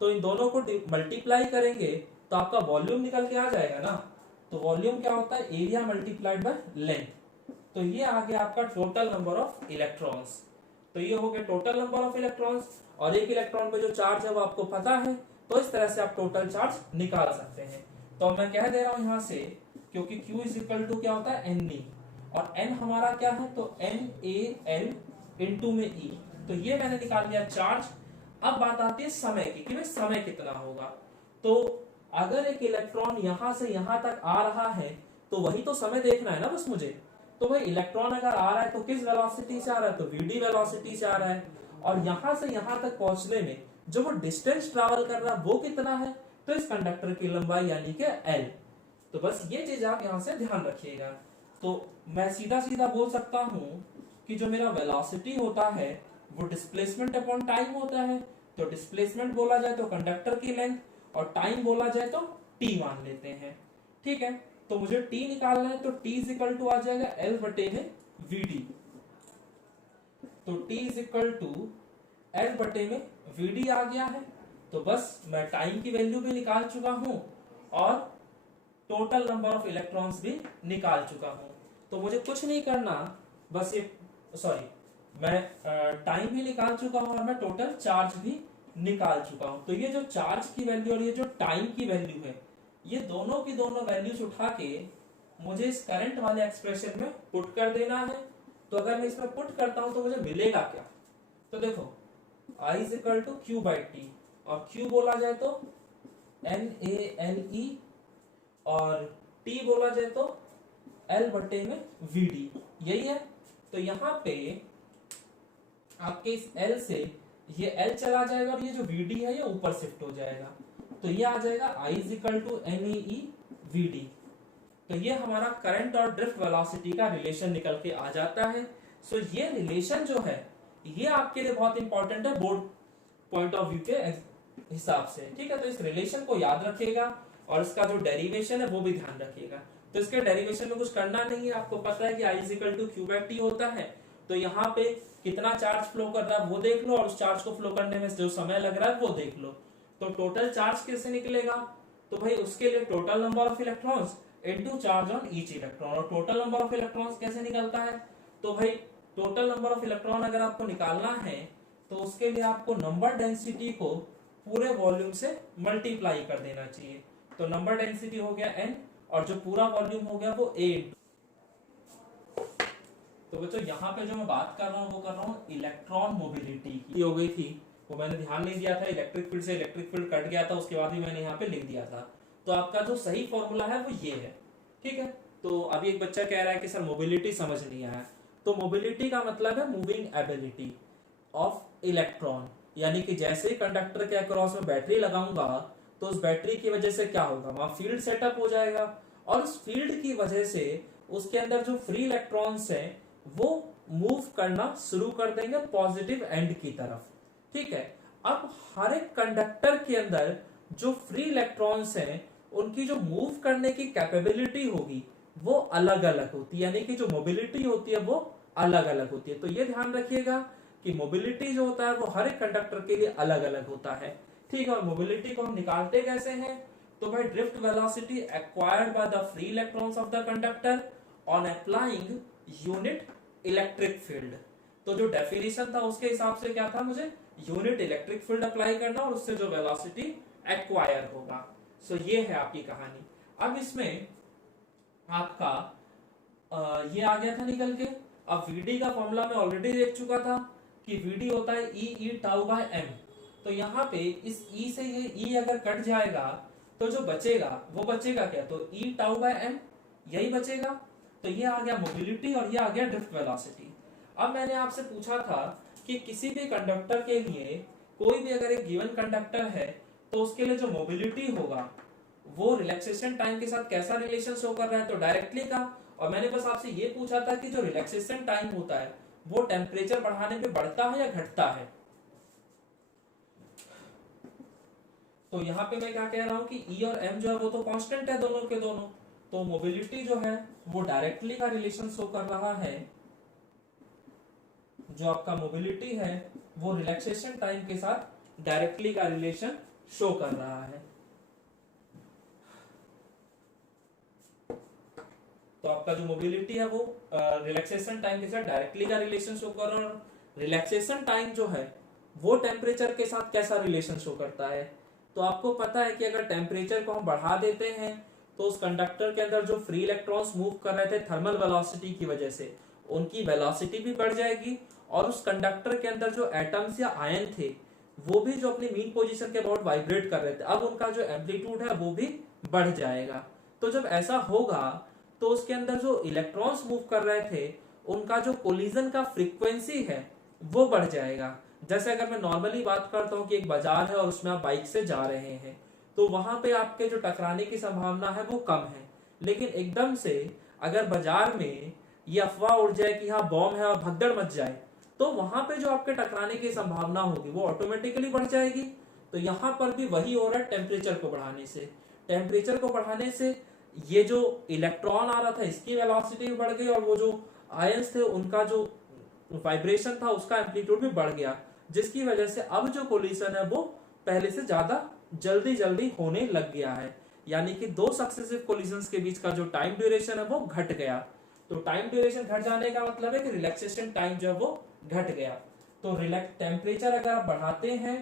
तो इन दोनों को मल्टीप्लाई करेंगे तो आपका वॉल्यूम निकल के आ जाएगा ना। तो वॉल्यूम क्या होता है, एरिया मल्टीप्लाइड बाय लेंथ। तो ये आ गया आपका टोटल नंबर ऑफ इलेक्ट्रॉन्स। तो ये हो गया टोटल नंबर ऑफ इलेक्ट्रॉन्स, और एक इलेक्ट्रॉन पे जो चार्ज है वो आपको पता है, तो इस तरह से आप टोटल चार्ज निकाल सकते हैं। तो मैं कह दे रहा हूं यहां से, क्योंकि Q इज इक्वल टू क्या होता है, Ne, और n हमारा क्या है, तो NaL इंटू में E। तो ये मैंने निकाल लिया चार्ज। अब बात आती है समय की, कि भाई समय कितना होगा। तो अगर एक इलेक्ट्रॉन यहां से यहां तक आ रहा है तो वही तो समय देखना है ना बस मुझे। तो भाई इलेक्ट्रॉन अगर आ रहा है तो किस वेलोसिटी से आ रहा है, तो vd वेलोसिटी से आ रहा है, और यहां से यहां तक पहुंचने में जो वो डिस्टेंस ट्रैवल कर रहा है वो कितना है, तो इस कंडक्टर की लंबाई यानी कि L। तो बस ये चीज आप यहां से ध्यान रखिएगा। तो मैं सीधा सीधा बोल सकता हूं कि जो मेरा वेलोसिटी होता है वो डिस्प्लेसमेंट अपॉन टाइम होता है। तो डिस्प्लेसमेंट बोला जाए तो कंडक्टर की लेंथ, और टाइम बोला जाए तो t मान लेते हैं। ठीक है, तो मुझे t निकालना है, तो t इज इक्वल टू आ जाएगा L बटे में Vd। तो t is equal to L बटे में Vd आ गया है। तो बस मैं टाइम की वैल्यू भी निकाल चुका हूं और टोटल नंबर ऑफ इलेक्ट्रॉन्स भी निकाल चुका हूं। तो मुझे कुछ नहीं करना, बस ये मैं टाइम भी निकाल चुका हूं और मैं टोटल चार्ज भी निकाल चुका हूं। तो ये जो चार्ज की वैल्यू और ये जो टाइम की वैल्यू है, ये दोनों की दोनों वैल्यूज उठा के मुझे इस करंट वाले एक्सप्रेशन में पुट कर देना है। तो अगर मैं इसमें पुट करता हूं तो मुझे मिलेगा क्या, तो देखो I is equal to Q by T, और Q बोला जाए तो NaLe, और T बोला जाए तो L बटे में Vd, यही है। तो यहाँ पे आपके इस L से ये L चला जाएगा और ये जो Vd है ये ऊपर शिफ्ट हो जाएगा। तो ये आ जाएगा I is equal to NaE Vd। तो ये हमारा करंट और ड्रिफ्ट वेलोसिटी का रिलेशन निकल के आ जाता है। सो ये रिलेशन जो है ये आपके लिए बहुत इंपॉर्टेंट है बोर्ड पॉइंट ऑफ व्यू के हिसाब से। ठीक है, तो इस रिलेशन को याद रखिएगा और इसका जो डेरिवेशन है वो भी ध्यान रखिएगा। तो इसके डेरिवेशन में कुछ करना नहीं है, आपको पता है कि I is equal to Q by T होता है। तो यहाँ पे कितना चार्ज फ्लो कर रहा है वो देख लो, और उस चार्ज को फ्लो करने में जो समय लग रहा है वो देख लो। तो टोटल चार्ज कैसे निकलेगा, तो भाई उसके लिए total number of electrons into charge on each electron. और टोटल नंबर ऑफ इलेक्ट्रॉन्स कैसे निकलता है, तो भाई टोटल नंबर ऑफ इलेक्ट्रॉन अगर आपको निकालना है तो उसके लिए आपको नंबर डेंसिटी को पूरे वॉल्यूम से मल्टीप्लाई कर देना चाहिए। तो नंबर डेंसिटी हो गया n, और जो पूरा वॉल्यूम हो गया वो A। तो बच्चों यहाँ पे जो मैं बात कर रहा हूँ वो कर रहा हूँ इलेक्ट्रॉन मोबिलिटी की हो गई थी, वो मैंने ध्यान नहीं दिया था, इलेक्ट्रिक फील्ड से इलेक्ट्रिक फील्ड कट गया था, उसके बाद भी मैंने यहाँ पे लिख दिया था। तो आपका जो सही फॉर्मूला है वो ये है। ठीक है, तो अभी एक बच्चा कह रहा है कि सर मोबिलिटी समझ नहीं आया। तो मोबिलिटी का मतलब है मूविंग एबिलिटी ऑफ इलेक्ट्रॉन, यानी कि जैसे ही कंडक्टर के अक्रॉस में बैटरी लगाऊंगा तो उस बैटरी की वजह से क्या होगा, वहां फील्ड सेटअप हो जाएगा, और उस फील्ड की वजह से उसके अंदर जो फ्री इलेक्ट्रॉन्स हैं वो मूव करना शुरू कर देंगे पॉजिटिव एंड की तरफ। ठीक है, अब हर एक कंडक्टर के अंदर जो फ्री इलेक्ट्रॉन्स हैं उनकी जो मूव करने की कैपेबिलिटी होगी वो अलग अलग होती है, यानी कि जो मोबिलिटी होती है वो अलग अलग होती है। तो ये ध्यान रखिएगा कि मोबिलिटी जो होता है वो हर एक कंडक्टर के लिए अलग अलग होता है। ठीक है, और मोबिलिटी को हम निकालते कैसे हैं? तो भाई drift velocity acquired by the free electrons of the conductor on applying unit electric field. तो जो डेफिनेशन था उसके हिसाब से क्या था, मुझे यूनिट इलेक्ट्रिक फील्ड अप्लाई करना और उससे जो वेलोसिटी एक्वायर होगा। सो ये है आपकी कहानी। अब इसमें आपका ये आ गया था निकल के। अब वीडी का फॉर्मूला मैं ऑलरेडी देख चुका था कि वीडी होता है ई टाउ बाय एम। तो यहाँ पे इस ई से ये ई अगर कट जाएगा तो जो बचेगा वो बचेगा क्या, तो ई टाउ बाय एम यही बचेगा। तो ये आ गया मोबिलिटी और ये आ गया ड्रिफ्ट वेलोसिटी। अब मैंने आपसे पूछा था कि किसी भी कंडक्टर के लिए कोई भी अगर एक गिवन कंडक्टर है तो उसके लिए जो मोबिलिटी होगा वो रिलैक्सेशन टाइम के साथ कैसा रिलेशन शो कर रहा है, तो डायरेक्टली का। और मैंने बस आपसे ये पूछा था कि जो रिलैक्सेशन टाइम होता है वो टेम्परेचर बढ़ाने पे बढ़ता है या घटता है। तो यहाँ पे मैं क्या कह रहा हूँ कि ई और एम जो है वो तो कांस्टेंट है दोनों के दोनों। तो मोबिलिटी जो है वो डायरेक्टली का रिलेशन शो कर रहा है, जो आपका मोबिलिटी है वो रिलैक्सेशन टाइम के साथ डायरेक्टली का रिलेशन शो कर रहा है। तो आपका जो मोबिलिटी है वो रिलैक्सेशन टाइम के साथ डायरेक्टली का रिलेशन शो कर रहा है। और रिलैक्सेशन टाइम जो है वो टेम्परेचर के साथ कैसा रिलेशन शो करता है, तो आपको पता है कि अगर टेम्परेचर को हम बढ़ा देते हैं तो उस कंडक्टर के अंदर जो फ्री इलेक्ट्रॉन्स मूव कर रहे थे थर्मल वेलोसिटी की वजह से उनकी वेलोसिटी भी बढ़ जाएगी और उस कंडक्टर के अंदर जो एटम्स या आयन थे वो भी जो अपनी मीन पोजीशन के अबाउट वाइब्रेट कर रहे थे अब उनका जो एम्पलीट्यूड है वो भी बढ़ जाएगा। तो जब ऐसा होगा तो उसके अंदर जो इलेक्ट्रॉन्स मूव कर रहे थे उनका जो कोलिजन का फ्रीक्वेंसी है वो बढ़ जाएगा। जैसे अगर मैं नॉर्मली बात करता हूँ कि एक बाजार है और उसमें आप बाइक से जा रहे हैं तो वहां पे आपके जो टकराने की संभावना है वो कम है, लेकिन एकदम से अगर बाजार में ये अफवाह उड़ जाए कि हाँ बॉम्ब है और भगदड़ मच जाए तो वहां पे जो आपके टकराने की संभावना होगी वो ऑटोमेटिकली बढ़ जाएगी। तो यहाँ पर भी वही हो रहा है टेम्परेचर को बढ़ाने से। टेम्परेचर को बढ़ाने से ये जो इलेक्ट्रॉन आ रहा था इसकी वेलोसिटी भी बढ़ गई और वो जो आयंस थे उनका जो वाइब्रेशन था उसका एम्पलीट्यूड भी बढ़ गया, जिसकी वजह से अब जो कोलिजन है वो पहले से ज्यादा जल्दी जल्दी होने लग गया है। यानी कि दो सक्सेसिव कोलिजन्स के बीच का जो टाइम ड्यूरेशन है वो घट गया। तो टाइम ड्यूरेशन घट जाने का मतलब है कि रिलैक्सेशन टाइम जो है वो घट गया। तो टेम्परेचर अगर आप बढ़ाते हैं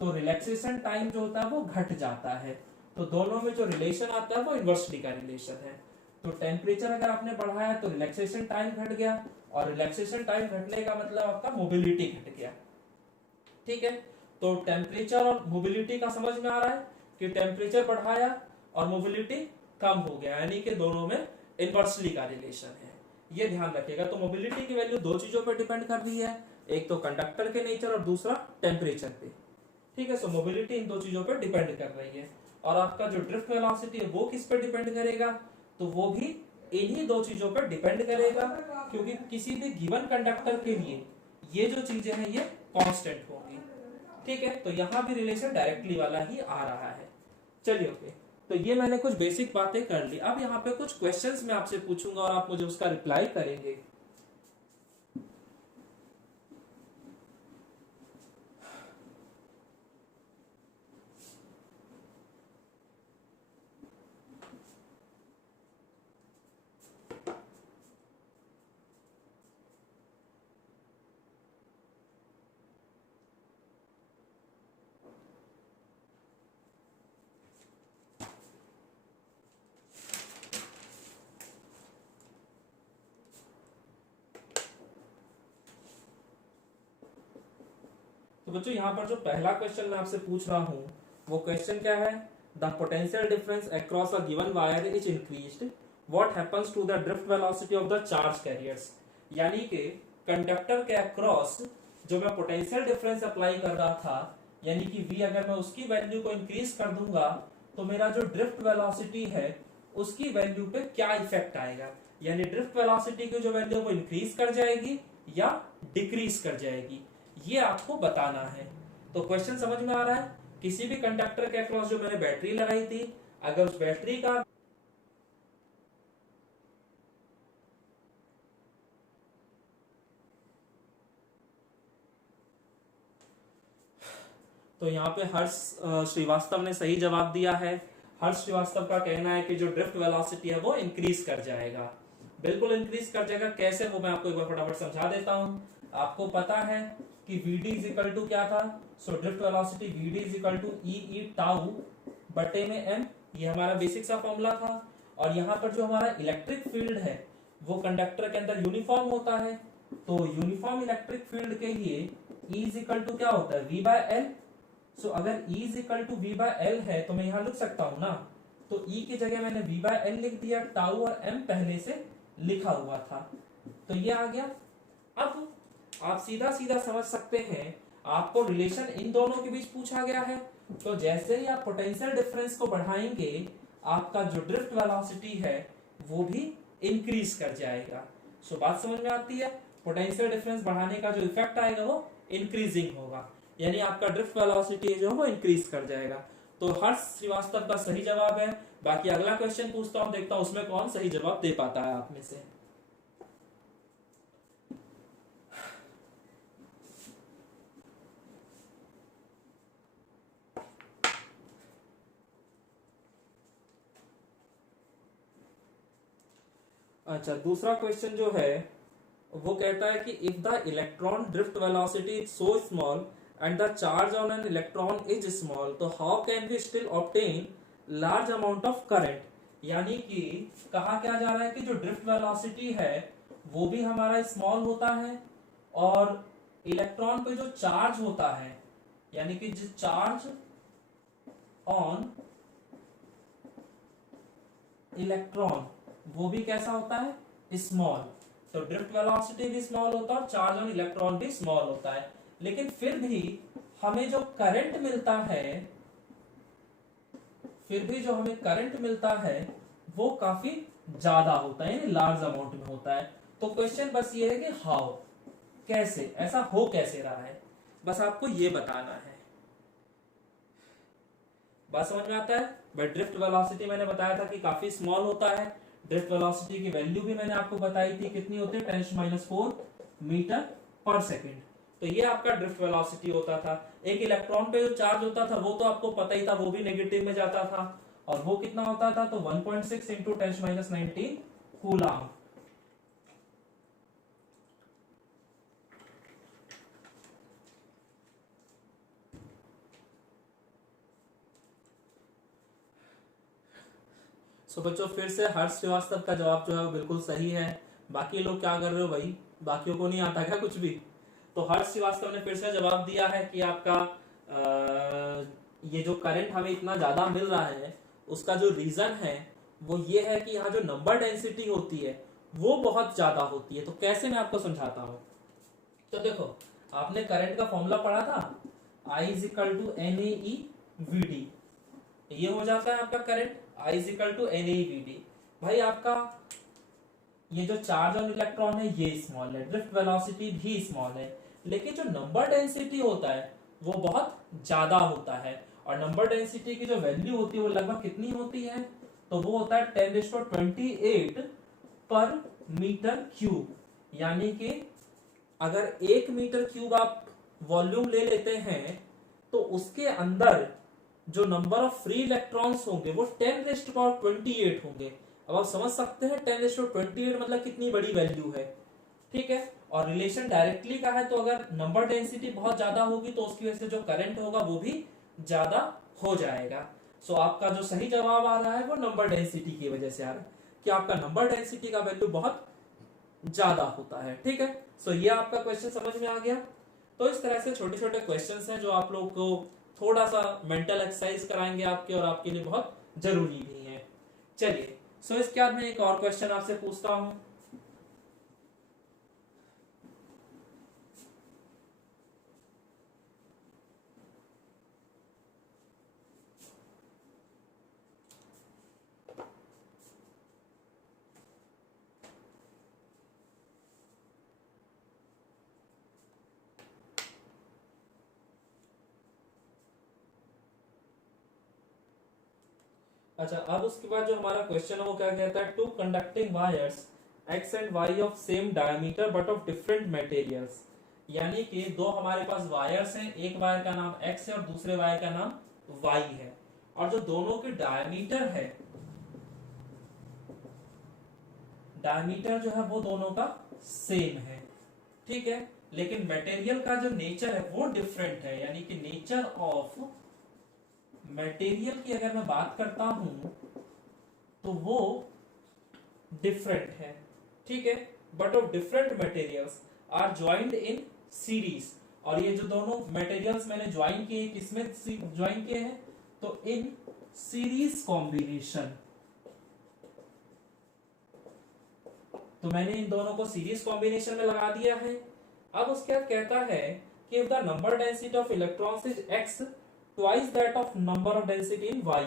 तो रिलैक्सेशन टाइम जो होता है वो घट जाता है। तो दोनों में जो रिलेशन आता है वो इन्वर्सली का रिलेशन है। तो टेम्परेचर अगर आपने बढ़ाया तो रिलैक्सेशन टाइम घट गया और रिलैक्सेशन टाइम घटने का मतलब आपका मोबिलिटी घट गया। ठीक है, तो टेम्परेचर और मोबिलिटी का समझ में आ रहा है कि टेम्परेचर बढ़ाया और मोबिलिटी कम हो गया, यानी कि दोनों में इन्वर्सली का रिलेशन है। ये ध्यान रखिएगा। तो मोबिलिटी की वैल्यू दो चीजों पर डिपेंड कर रही है, एक तो कंडक्टर के नेचर और दूसरा टेम्परेचर पे। ठीक है, सो मोबिलिटी इन दो चीजों पर डिपेंड कर रही है। और आपका जो ड्रिफ्ट वेलोसिटी है वो किस पर डिपेंड करेगा, तो वो भी इन्हीं दो चीजों पर डिपेंड करेगा, क्योंकि किसी भी गिवन कंडक्टर के लिए ये जो चीजें हैं ये कांस्टेंट होंगी। ठीक है, तो यहाँ भी रिलेशन डायरेक्टली वाला ही आ रहा है। चलिए ओके, तो ये मैंने कुछ बेसिक बातें कर ली। अब यहाँ पे कुछ क्वेश्चंस मैं आपसे पूछूंगा और आप मुझे उसका रिप्लाई करेंगे। तो बच्चों यहाँ पर जो पहला क्वेश्चन मैं आपसे पूछ रहा हूँ वो क्वेश्चन क्या है, the potential difference across a given wire is increased, what happens to the drift velocity of the charge carriers. यानी कि कंडक्टर के अक्रॉस जो मैं पोटेंशियल डिफरेंस अप्लाई कर रहा था, यानी कि v अगर मैं उसकी वैल्यू को इंक्रीज कर दूंगा तो मेरा जो ड्रिफ्ट वेलोसिटी है उसकी वैल्यू पे क्या इफेक्ट आएगा। यानी ड्रिफ्ट वेलोसिटी की जो वैल्यू वो इंक्रीज कर जाएगी या डिक्रीज कर जाएगी, ये आपको बताना है। तो क्वेश्चन समझ में आ रहा है। किसी भी कंडक्टर के अक्रॉस जो मैंने बैटरी लगाई थी, अगर उस बैटरी का तो यहाँ पे हर्ष श्रीवास्तव ने सही जवाब दिया है। हर्ष श्रीवास्तव का कहना है कि जो ड्रिफ्ट वेलोसिटी है वो इंक्रीज कर जाएगा, बिल्कुल इंक्रीज कर जाएगा। कैसे, वो मैं आपको एक बार फटाफट समझा देता हूँ। आपको पता है कि Vd इज इक्वल टू क्या था, so drift velocity Vd is equal to E tau बटे में m, ये हमारा बेसिक सा फॉर्मूला था। और यहाँ पर जो हमारा इलेक्ट्रिक फील्ड है वो कंडक्टर के अंदर यूनिफॉर्म होता है, तो यूनिफॉर्म इलेक्ट्रिक फील्ड के लिए E इज इक्वल टू क्या होता है, V बाय एल। सो अगर E is equal to V by L है तो मैं यहाँ लिख सकता हूँ ना, तो E की जगह मैंने V बाय एल लिख दिया, टाउ और m पहले से लिखा हुआ था, तो ये आ गया। अब आप सीधा सीधा समझ सकते हैं, आपको रिलेशन इन दोनों के बीच पूछा गया है, तो जैसे ही आप पोटेंशियल डिफरेंस को बढ़ाएंगे आपका जो ड्रिफ्ट वेलोसिटी है वो भी इंक्रीज कर जाएगा। सो बात समझ में आती है, पोटेंशियल डिफरेंस बढ़ाने का जो इफेक्ट आएगा वो इंक्रीजिंग होगा, यानी आपका ड्रिफ्ट वेलोसिटी जो है वो इंक्रीज कर जाएगा। तो हर्ष श्रीवास्तव का सही जवाब है। बाकी अगला क्वेश्चन पूछता हूं, देखता हूं उसमें कौन सही जवाब दे पाता है आप में से। अच्छा, दूसरा क्वेश्चन जो है वो कहता है कि if the electron drift velocity is so small and the charge on an electron is small, तो how can we still obtain large amount of current. यानी कि कहा क्या जा रहा है कि जो ड्रिफ्ट वेलोसिटी है वो भी हमारा स्मॉल होता है, और इलेक्ट्रॉन पे जो चार्ज होता है, यानी कि जो चार्ज ऑन इलेक्ट्रॉन वो भी कैसा होता है, स्मॉल। तो ड्रिफ्ट वेलोसिटी भी स्मॉल होता है और चार्ज ऑन इलेक्ट्रॉन भी स्मॉल होता है, लेकिन फिर भी हमें जो करंट मिलता है, फिर भी जो हमें करंट मिलता है वो काफी ज्यादा होता है, यानी लार्ज अमाउंट में होता है। तो क्वेश्चन बस ये है कि हाउ, कैसे, ऐसा हो कैसे रहा है, बस आपको ये बताना है। बात समझ में आता है। बट ड्रिफ्ट वेलोसिटी मैंने बताया था कि काफी स्मॉल होता है। ड्रिफ्ट वेलोसिटी की वैल्यू भी मैंने आपको बताई थी, कितनी होती है, 10⁻⁴ मीटर पर सेकेंड। तो ये आपका ड्रिफ्ट वेलोसिटी होता था। एक इलेक्ट्रॉन पे जो चार्ज होता था वो तो आपको पता ही था, वो भी नेगेटिव में जाता था, और वो कितना होता था, तो 1.6 इंटू 10⁻⁹ कूलम। सो बच्चों फिर से हर्ष श्रीवास्तव का जवाब जो है वो बिल्कुल सही है। बाकी लोग क्या कर रहे हो भाई, बाकियों को नहीं आता क्या कुछ भी। तो हर्ष श्रीवास्तव ने फिर से जवाब दिया है कि आपका ये जो करंट हमें इतना ज्यादा मिल रहा है उसका जो रीजन है वो ये है कि यहाँ जो नंबर डेंसिटी होती है वो बहुत ज्यादा होती है। तो कैसे, मैं आपको समझाता हूँ। तो देखो, आपने करंट का फॉर्मूला पढ़ा था, I is equal to NaE/Vd, ये हो जाता है आपका current, I is equal to NaE/Vd। भाई आपका ये जो चार्ज ऑन इलेक्ट्रॉन है ये स्मॉल है, ड्रिफ्ट वेलोसिटी भी स्मॉल है, लेकिन जो नंबर डेंसिटी होता है वो बहुत ज्यादा होता है। और नंबर डेंसिटी की जो वैल्यू होती है वो लगभग कितनी होती है, तो वो होता है 10⁻28 पर मीटर क्यूब। यानी कि अगर 1 मीटर क्यूब आप वॉल्यूम ले लेते हैं तो उसके अंदर जो नंबर ऑफ फ्री इलेक्ट्रॉन्स होंगे वो 10⁻28 होंगे। अब आप समझ सकते हैं 10⁻28 मतलब कितनी बड़ी वैल्यू है, ठीक है। और रिलेशन डायरेक्टली का है, तो अगर नंबर डेंसिटी बहुत ज्यादा होगी तो उसकी वजह से जो करंट होगा वो भी ज्यादा हो जाएगा। सो आपका जो सही जवाब आ रहा है वो नंबर डेंसिटी की वजह से आ रहा है, कि आपका नंबर डेंसिटी का वैल्यू बहुत ज्यादा होता है, ठीक है। सो ये आपका क्वेश्चन समझ में आ गया। तो इस तरह से छोटे छोटे क्वेश्चंस हैं जो आप लोग को थोड़ा सा मेंटल एक्सरसाइज कराएंगे आपके, और आपके लिए बहुत जरूरी भी है। चलिए, सो इसके बाद मैं एक और क्वेश्चन आपसे पूछता हूं। अच्छा, अब उसके बाद जो हमारा क्वेश्चन है वो क्या कहता है, two conducting wires X and Y of same diameter but of different materials. यानी कि दो हमारे पास वायर्स हैं, एक वायर का नाम x है और दूसरे वायर का नाम y है, और जो दोनों के डायमीटर है, डायमीटर जो है वो दोनों का सेम है, ठीक है। लेकिन मटेरियल का जो नेचर है वो डिफरेंट है, यानी कि नेचर ऑफ मटेरियल की अगर मैं बात करता हूं तो वो डिफरेंट है, ठीक है। But of different materials are joint in series, और ये जो दोनों मटेरियल्स मैंने ज्वाइन किए, किसमें ज्वाइन किए हैं, तो इन सीरीज कॉम्बिनेशन। तो मैंने इन दोनों को सीरीज कॉम्बिनेशन में लगा दिया है। अब उसके बाद कहता है कि if the number density of electrons is x twice that of number of density in y,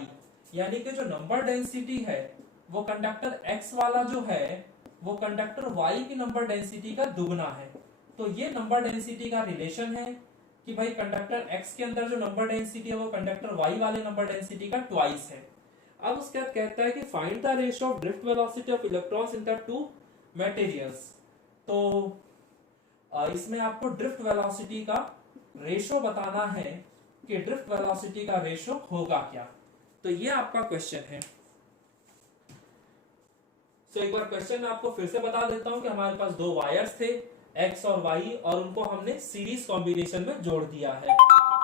यानी कि जो नंबर डेंसिटी है वो कंडक्टर x वाला जो है वो कंडक्टर y की नंबर डेंसिटी का दुगना है। तो ये नंबर डेंसिटी का रिलेशन है कि भाई कंडक्टर x के अंदर जो नंबर डेंसिटी है वो कंडक्टर y वाले नंबर डेंसिटी का ट्वाइस है। अब उसके बाद कहता है कि find the ratio of drift velocity of electrons in the two materials. तो इसमें आपको ड्रिफ्ट वेलोसिटी का रेशो बताना है कि ड्रिफ्ट वेलोसिटी का रेशो होगा क्या। तो ये आपका क्वेश्चन है। तो एक बार क्वेश्चन मैं आपको फिर से बता देता हूं कि हमारे पास दो वायर्स थे x और y, और उनको हमने सीरीज कॉम्बिनेशन में जोड़ दिया है,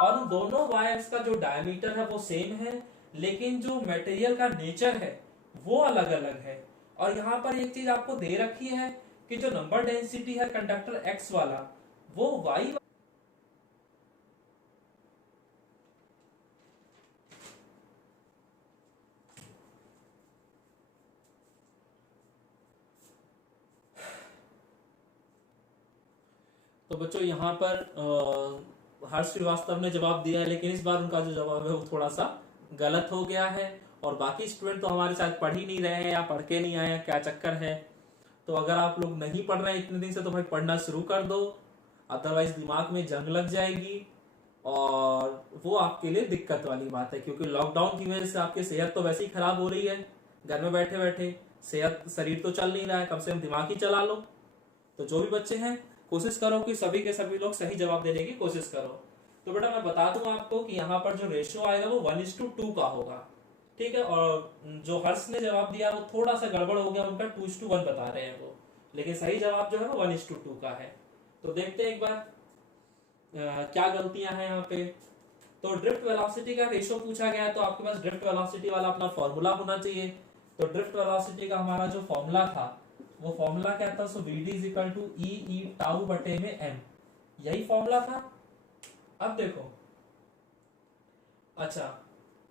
और उन दोनों वायर्स का जो डायमीटर है वो सेम है, लेकिन जो मटेरियल का नेचर है वो अलग अलग है। और यहाँ पर एक चीज आपको दे रखी है कि जो नंबर डेंसिटी है कंडक्टर x वाला वो y, तो बच्चों यहाँ पर हर्ष श्रीवास्तव ने जवाब दिया है, लेकिन इस बार उनका जो जवाब है वो थोड़ा सा गलत हो गया है, और बाकी स्टूडेंट तो हमारे साथ पढ़ ही नहीं रहे हैं या पढ़ के नहीं आए हैं, क्या चक्कर है। तो अगर आप लोग नहीं पढ़ रहे हैं इतने दिन से तो भाई पढ़ना शुरू कर दो, अदरवाइज दिमाग में जंग लग जाएगी और वो आपके लिए दिक्कत वाली बात है, क्योंकि लॉकडाउन की वजह से आपकी सेहत तो वैसे ही खराब हो रही है, घर में बैठे बैठे सेहत शरीर तो चल नहीं रहा है, कम से कम दिमाग ही चला लो। तो जो भी बच्चे हैं कोशिश करो कि सभी के सभी लोग सही जवाब देने की कोशिश करो। तो बेटा मैं बता दूं आपको कि यहाँ पर जो रेशियो आएगा वो 1:2 का होगा, ठीक है। और जो हर्ष ने जवाब दिया वो थोड़ा सा गड़बड़ हो गया, उनका 2:1 बता रहे हैं वो, लेकिन सही जवाब जो है वो 1:2 का है। तो देखते हैं एक बार क्या गलतियां हैं यहाँ पे। तो ड्रिफ्ट वेलोसिटी का रेशियो पूछा गया है, तो आपके पास ड्रिफ्ट वेलोसिटी वाला अपना फॉर्मूला होना चाहिए। तो ड्रिफ्ट वेलोसिटी का हमारा जो फॉर्मूला था वो फॉर्मूला क्या था, सो vd = e टाउ बटे में m, यही फॉर्मूला था। अब देखो, अच्छा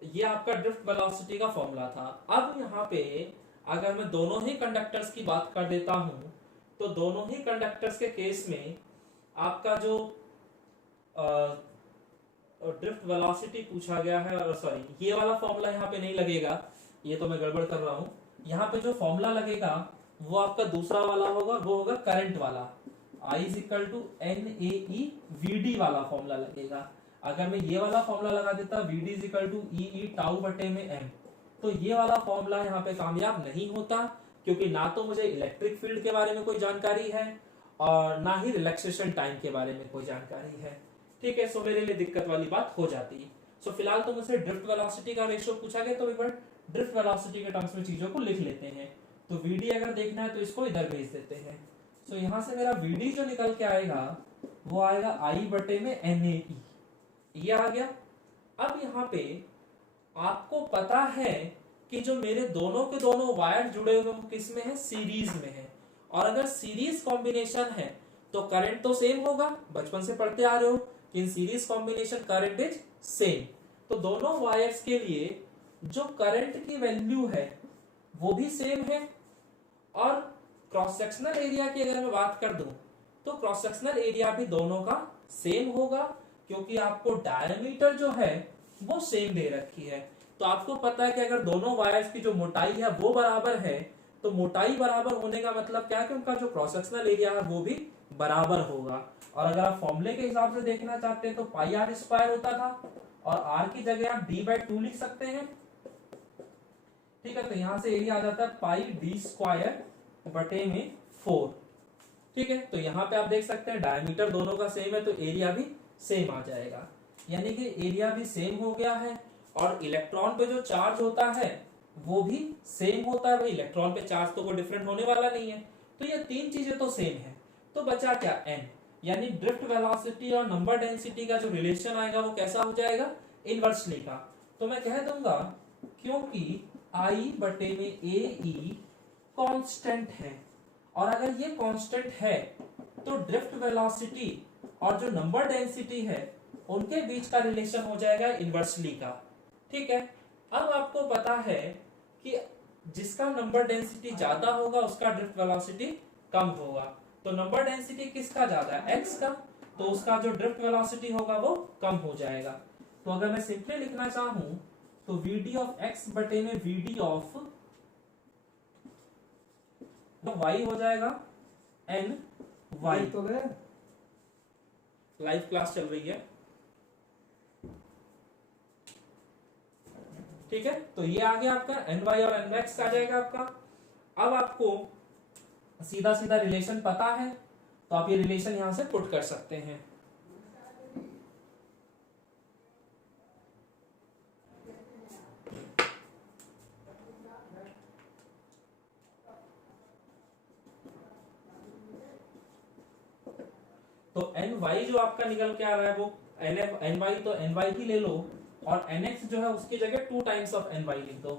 ये आपका ड्रिफ्ट वेलोसिटी का फॉर्मूला था। अब यहाँ पे अगर मैं दोनों ही कंडक्टर्स की बात कर देता हूं तो दोनों ही कंडक्टर्स के केस में आपका जो ड्रिफ्ट वेलोसिटी पूछा गया है, और सॉरी ये वाला फॉर्मूला यहाँ पे नहीं लगेगा, ये तो मैं गड़बड़ कर रहा हूँ। यहाँ पे जो फॉर्मूला लगेगा वो आपका दूसरा वाला होगा, वो होगा करंट वाला, I = NAE VD वाला फॉर्मूला लगेगा। अगर मैं ये वाला फॉर्मूला लगा देता VD = EE टाउ बटे में m, तो ये वाला फॉर्मूला यहाँ पे कामयाब नहीं होता, क्योंकि ना तो मुझे इलेक्ट्रिक फील्ड के बारे में कोई जानकारी है और ना ही रिलैक्सेशन टाइम के बारे में कोई जानकारी है, ठीक है। सो मेरे लिए दिक्कत वाली बात हो जाती है। सो फिलहाल तो मुझसे ड्रिफ्ट वेलोसिटी का रेशियो पूछा गया, तो एक बार ड्रिफ्ट वेलोसिटी के टर्म्स में चीजों को लिख लेते हैं। तो VD अगर देखना है तो इसको इधर भेज देते हैं। सो यहां से मेरा VD जो निकल के आएगा वो आएगा I बटे में NAE, ये आ गया। अब यहाँ पे आपको पता है कि जो मेरे दोनों के दोनों वायर जुड़े हुए वो किस में है, सीरीज में है, और अगर सीरीज कॉम्बिनेशन है तो करंट तो सेम होगा, बचपन से पढ़ते आ रहे हो कि in series combination current is same. तो दोनों वायर्स के लिए जो करंट की वैल्यू है वो भी सेम है, और क्रॉस सेक्शनल एरिया की अगर मैं बात कर दूं तो क्रॉस सेक्शनल एरिया भी दोनों का सेम होगा, क्योंकि आपको डायमीटर जो है वो सेम दे रखी है। तो आपको पता है कि अगर दोनों वायर्स की जो मोटाई है वो बराबर है, तो मोटाई बराबर होने का मतलब क्या है कि उनका जो क्रॉस सेक्शनल एरिया है वो भी बराबर होगा। और अगर आप फॉर्मूले के हिसाब से देखना चाहते हैं तो πr² होता था, और r की जगह आप d/2 लिख सकते हैं, ठीक है। तो यहां से एरिया आ जाता है πd² बटे में 4, ठीक है, तो यहाँ पे आप देख सकते हैं डायमीटर दोनों का सेम है तो एरिया भी सेम आ जाएगा, यानी कि एरिया भी सेम हो गया है। और इलेक्ट्रॉन पे जो चार्ज होता है वो भी सेम होता है, भाई इलेक्ट्रॉन पे चार्ज तो कोई डिफरेंट होने वाला नहीं है, तो ये तीन चीजें तो सेम है। तो बचा क्या, एन, यानी ड्रिफ्ट वेलोसिटी और नंबर डेंसिटी का जो रिलेशन आएगा वो कैसा हो जाएगा, इनवर्सली का। तो मैं कह दूंगा क्योंकि आई बटे में ए ई कांस्टेंट है, और अगर ये कांस्टेंट है तो ड्रिफ्ट वेलोसिटी और जो नंबर डेंसिटी है उनके बीच का रिलेशन हो जाएगा इनवर्सली का। ठीक है, अब आपको पता है कि जिसका नंबर डेंसिटी ज्यादा होगा उसका ड्रिफ्ट वेलोसिटी कम होगा, तो नंबर डेंसिटी किसका ज्यादा है, एक्स का, तो उसका जो ड्रिफ्ट वेलोसिटी होगा वो कम हो जाएगा। तो अगर मैं सिंपली लिखना चाहूं तो वीडी ऑफ एक्स बटे में वीडी ऑफ वाई हो जाएगा एन वाई। तो गया लाइव क्लास चल रही है, ठीक है, तो ये आ गया आपका एन वाई और एन एक्स आ जाएगा आपका। अब आपको सीधा सीधा रिलेशन पता है तो आप ये रिलेशन यहां से पुट कर सकते हैं। तो एन वाई जो आपका निकल के आ रहा है वो एन वाई, तो एन वाई ही ले लो और एन एक्स जो है उसकी जगह 2 टाइम्स ऑफ एन वाई लिख दो,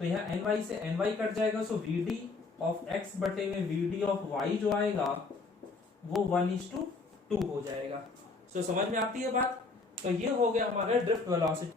तो यहाँ एन वाई से एन वाई कट जाएगा, so V D of X बटे में वी डी ऑफ वाई जो आएगा वो 1:2 हो जाएगा। सो समझ में आती है बात। तो ये हो गया हमारा ड्रिफ्ट वेलोसिटी।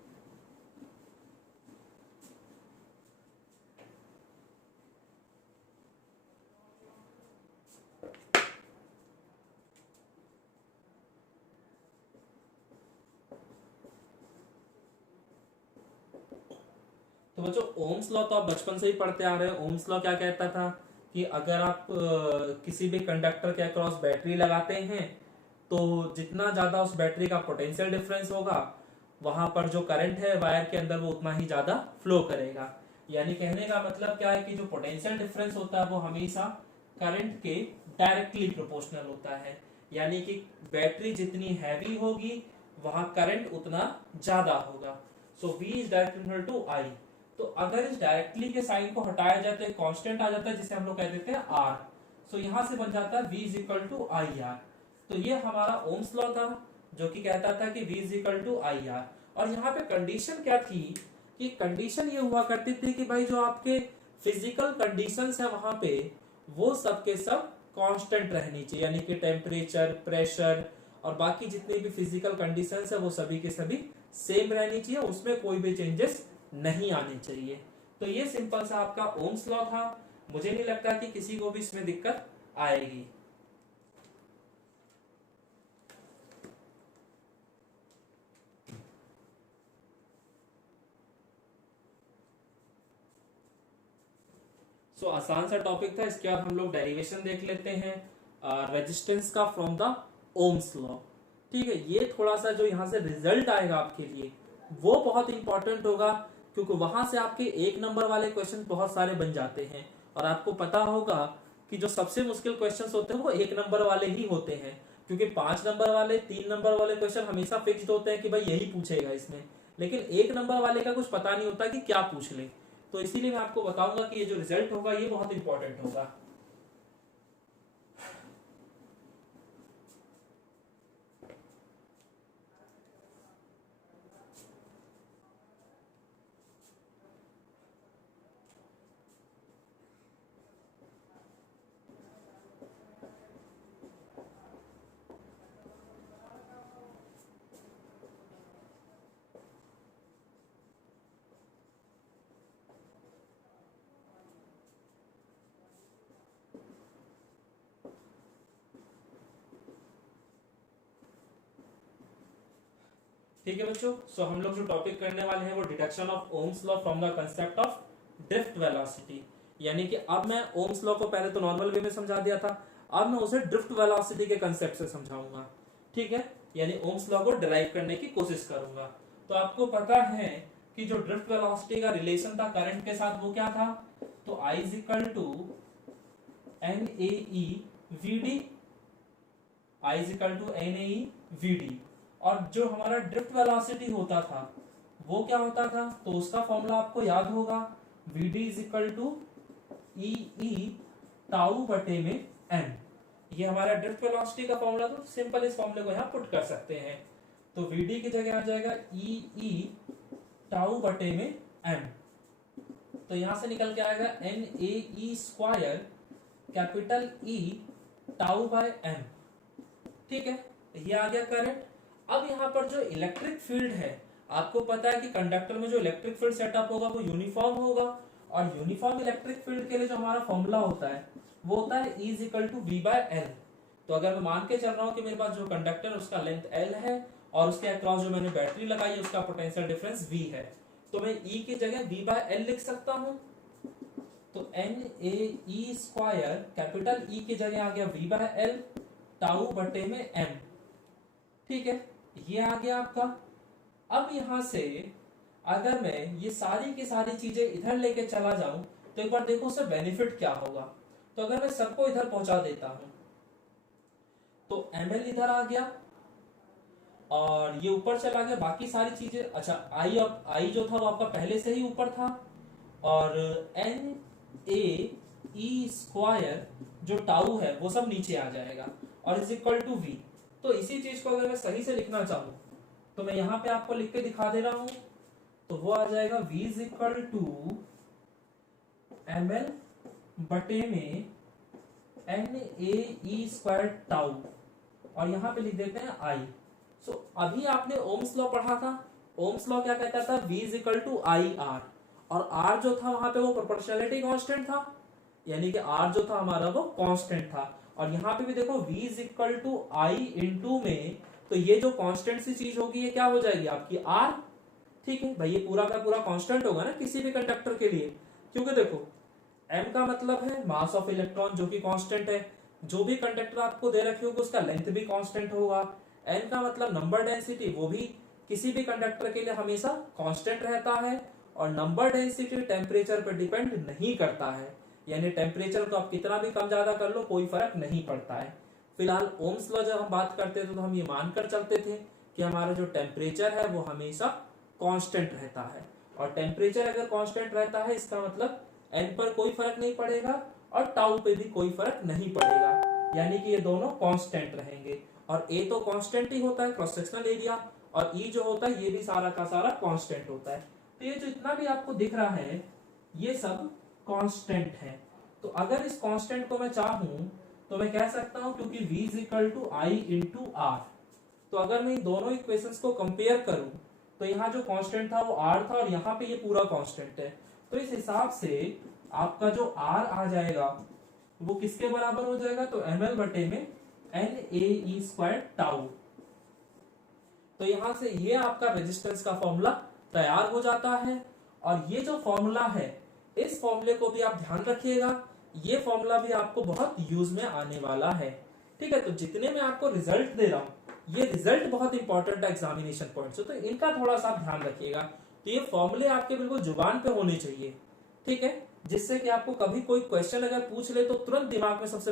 तो बच्चों ओम्स लॉ तो आप बचपन से ही पढ़ते आ रहे हो। ओम्स लॉ क्या कहता था कि अगर आप किसी भी कंडक्टर के अक्रॉस बैटरी लगाते हैं तो जितना ज्यादा उस बैटरी का पोटेंशियल डिफरेंस होगा वहां पर जो करंट है वायर के अंदर वो उतना ही ज्यादा फ्लो करेगा। यानी कहने का मतलब क्या है कि जो पोटेंशियल डिफरेंस होता है वो हमेशा करंट के डायरेक्टली प्रोपोर्शनल होता है, यानी कि बैटरी जितनी हैवी होगी वहां करंट उतना ज्यादा होगा। So V is direct to I। तो अगर इस डायरेक्टली के साइन को हटाया जाए तो एक कांस्टेंट आ जाता है जिसे हम लोग कह देते हैं R। सो यहां से बन जाता है V is equal to I R. तो ये हमारा ओम्स लॉ था जो कि कहता था कि V is equal to I R. और यहाँ पे कंडीशन क्या थी कि कंडीशन ये हुआ करती थी कि भाई जो आपके फिजिकल कंडीशंस है वहां पे वो सब के सब कांस्टेंट रहनी चाहिए, यानी कि टेम्परेचर, प्रेशर और बाकी जितने भी फिजिकल कंडीशंस है वो सभी के सभी सेम रहनी चाहिए, उसमें कोई भी चेंजेस नहीं आने चाहिए। तो ये सिंपल सा आपका ओम्स लॉ था। मुझे नहीं लगता कि किसी को भी इसमें दिक्कत आएगी। आसान सा टॉपिक था। इसके बाद हम लोग डेरिवेशन देख लेते हैं रेजिस्टेंस का फ्रॉम द ओम्स लॉ। ठीक है, ये थोड़ा सा जो यहाँ से रिजल्ट आएगा आपके लिए वो बहुत इंपॉर्टेंट होगा, क्योंकि वहां से आपके 1 नंबर वाले क्वेश्चन बहुत सारे बन जाते हैं। और आपको पता होगा कि जो सबसे मुश्किल क्वेश्चन होते हैं वो 1 नंबर वाले ही होते हैं, क्योंकि 5 नंबर वाले, 3 नंबर वाले क्वेश्चन हमेशा फिक्स्ड होते हैं कि भाई यही पूछेगा इसमें, लेकिन 1 नंबर वाले का कुछ पता नहीं होता कि क्या पूछ ले। तो इसीलिए मैं आपको बताऊंगा कि ये जो रिजल्ट होगा ये बहुत इंपॉर्टेंट होगा। ठीक है बच्चों, सो हम लोग जो टॉपिक करने वाले हैं वो deduction of Ohm's law from the concept of drift velocity. यानी कि अब मैं ओम्स लॉ को पहले तो नॉर्मल वे में समझा दिया था, अब मैं उसे ड्रिफ्ट वेलोसिटी के कंसेप्ट से समझाऊंगा। ठीक है, यानी ओम्स लॉ को डिराइव करने की कोशिश करूंगा। तो आपको पता है कि जो ड्रिफ्ट वेलोसिटी का रिलेशन था करंट के साथ वो क्या था, तो I is equal to NAE VD, I is equal to NAE VD। और जो हमारा ड्रिफ्ट वेलोसिटी होता था वो क्या होता था, तो उसका फॉर्मूला आपको याद होगा, VD is equal to EE tau बटे में M। ये हमारा ड्रिफ्ट वेलोसिटी का फॉर्मूला, तो सिंपल इस फॉर्मूले को यहाँ पुट कर सकते हैं। तो VD की जगह आ जाएगा EE टाउ बटे में M। तो यहां से निकल के आएगा NAE square capital E tau by M। ठीक है, ये आ गया करंट। अब यहाँ पर जो इलेक्ट्रिक फील्ड है, आपको पता है कि कंडक्टर में जो इलेक्ट्रिक फील्ड सेटअप होगा वो यूनिफॉर्म होगा, और यूनिफॉर्म इलेक्ट्रिक फील्ड के लिए जो हमारा फॉर्मूला होता है वो होता है E is equal to V by L। तो अगर मैं मान के चल रहा हूँ कि मेरे पास जो कंडक्टर उसका लेंथ L है और उसके अक्रॉस जो मैंने बैटरी लगाई है उसका पोटेंशियल डिफरेंस V है, तो मैं E की जगह V बाय L लिख सकता हूँ। तो NAE स्क्वायर कैपिटल E की जगह आ गया V बाय L टाउ बटे में M। ठीक है, ये आ गया आपका। अब यहां से अगर मैं ये सारी की सारी चीजें इधर लेके चला जाऊं तो एक बार देखो उससे बेनिफिट क्या होगा। तो अगर मैं सबको इधर पहुंचा देता हूं तो ML इधर आ गया और ये ऊपर चला गया, बाकी सारी चीजें, अच्छा I जो था वो आपका पहले से ही ऊपर था, और NAE स्क्वायर जो टाउ है वो सब नीचे आ जाएगा और इज इक्वल टू V। तो इसी चीज को अगर मैं सही से लिखना चाहूं तो मैं यहां पे आपको लिख के दिखा दे रहा हूं, तो वो आ जाएगा V is equal to ML बटे में NAE स्क्वायर टाउ, और यहां पे लिख देते हैं I। सो अभी आपने ओम्स लॉ पढ़ा था। ओम्स लॉ क्या कहता था, V is equal to IR, और R जो था वहां पे वो प्रोपोर्शनैलिटी कांस्टेंट था, यानी कि R जो था हमारा वो कांस्टेंट था। और यहाँ पे भी देखो V is equal to I into में, तो ये जो कांस्टेंट सी चीज होगी ये क्या हो जाएगी आपकी R। ठीक है भाई, ये पूरा का पूरा कांस्टेंट होगा ना किसी भी कंडक्टर के लिए, क्योंकि देखो M का मतलब है मास ऑफ इलेक्ट्रॉन जो कि कांस्टेंट है, जो भी कंडक्टर आपको दे रखी होगी उसका लेंथ भी कांस्टेंट होगा। N का मतलब नंबर डेंसिटी, वो भी किसी भी कंडक्टर के लिए हमेशा कांस्टेंट रहता है, और नंबर डेंसिटी टेम्परेचर पर डिपेंड नहीं करता है, यानी टेम्परेचर को आप कितना भी कम ज्यादा कर लो कोई फर्क नहीं पड़ता है। फिलहाल ओम्स लॉ जब हम बात करते थे तो हम ये मानकर चलते थे कि हमारा जो टेम्परेचर है वो हमेशा कांस्टेंट रहता है, और टेम्परेचर अगर कांस्टेंट रहता है इसका मतलब N पर कोई फर्क नहीं पड़ेगा और टाउ पे भी कोई फर्क नहीं पड़ेगा, यानी कि ये दोनों कांस्टेंट रहेंगे। और A तो कांस्टेंट ही होता है क्रॉस सेक्शनल एरिया, और E जो होता है ये भी सारा का सारा कांस्टेंट होता है। तो ये जो इतना भी आपको दिख रहा है ये सब कांस्टेंट है। तो अगर इस कांस्टेंट को मैं चाहूं तो मैं कह सकता हूं, क्योंकि V is equal to I into R, तो अगर मैं इन दोनों इक्वेशंस को कंपेयर करूं तो यहाँ जो कांस्टेंट था वो R था और यहाँ पे ये पूरा कांस्टेंट है। तो इस हिसाब से आपका जो R आ जाएगा वो किसके बराबर हो जाएगा, तो ML बटे में NAE स्क्वायर टाउ। तो यहां से ये आपका रेजिस्टेंस का फॉर्मूला तैयार हो जाता है, और ये जो फॉर्मूला है इस फॉर्मूले को भी आप ध्यान रखिएगा, ये फॉर्मूला भी आपको बहुत यूज में आने वाला है। ठीक है, तो जितने मैं आपको रिजल्ट दे रहा हूं ये रिजल्ट बहुत इंपॉर्टेंट है एग्जामिनेशन पॉइंट से, तो इनका थोड़ा सा ध्यान रखिएगा। तो ये फॉर्मूले आपके बिल्कुल जुबान पे होने चाहिए, ठीक है, जिससे कि आपको कभी कोई क्वेश्चन अगर पूछ ले तो तुरंत दिमाग में सबसे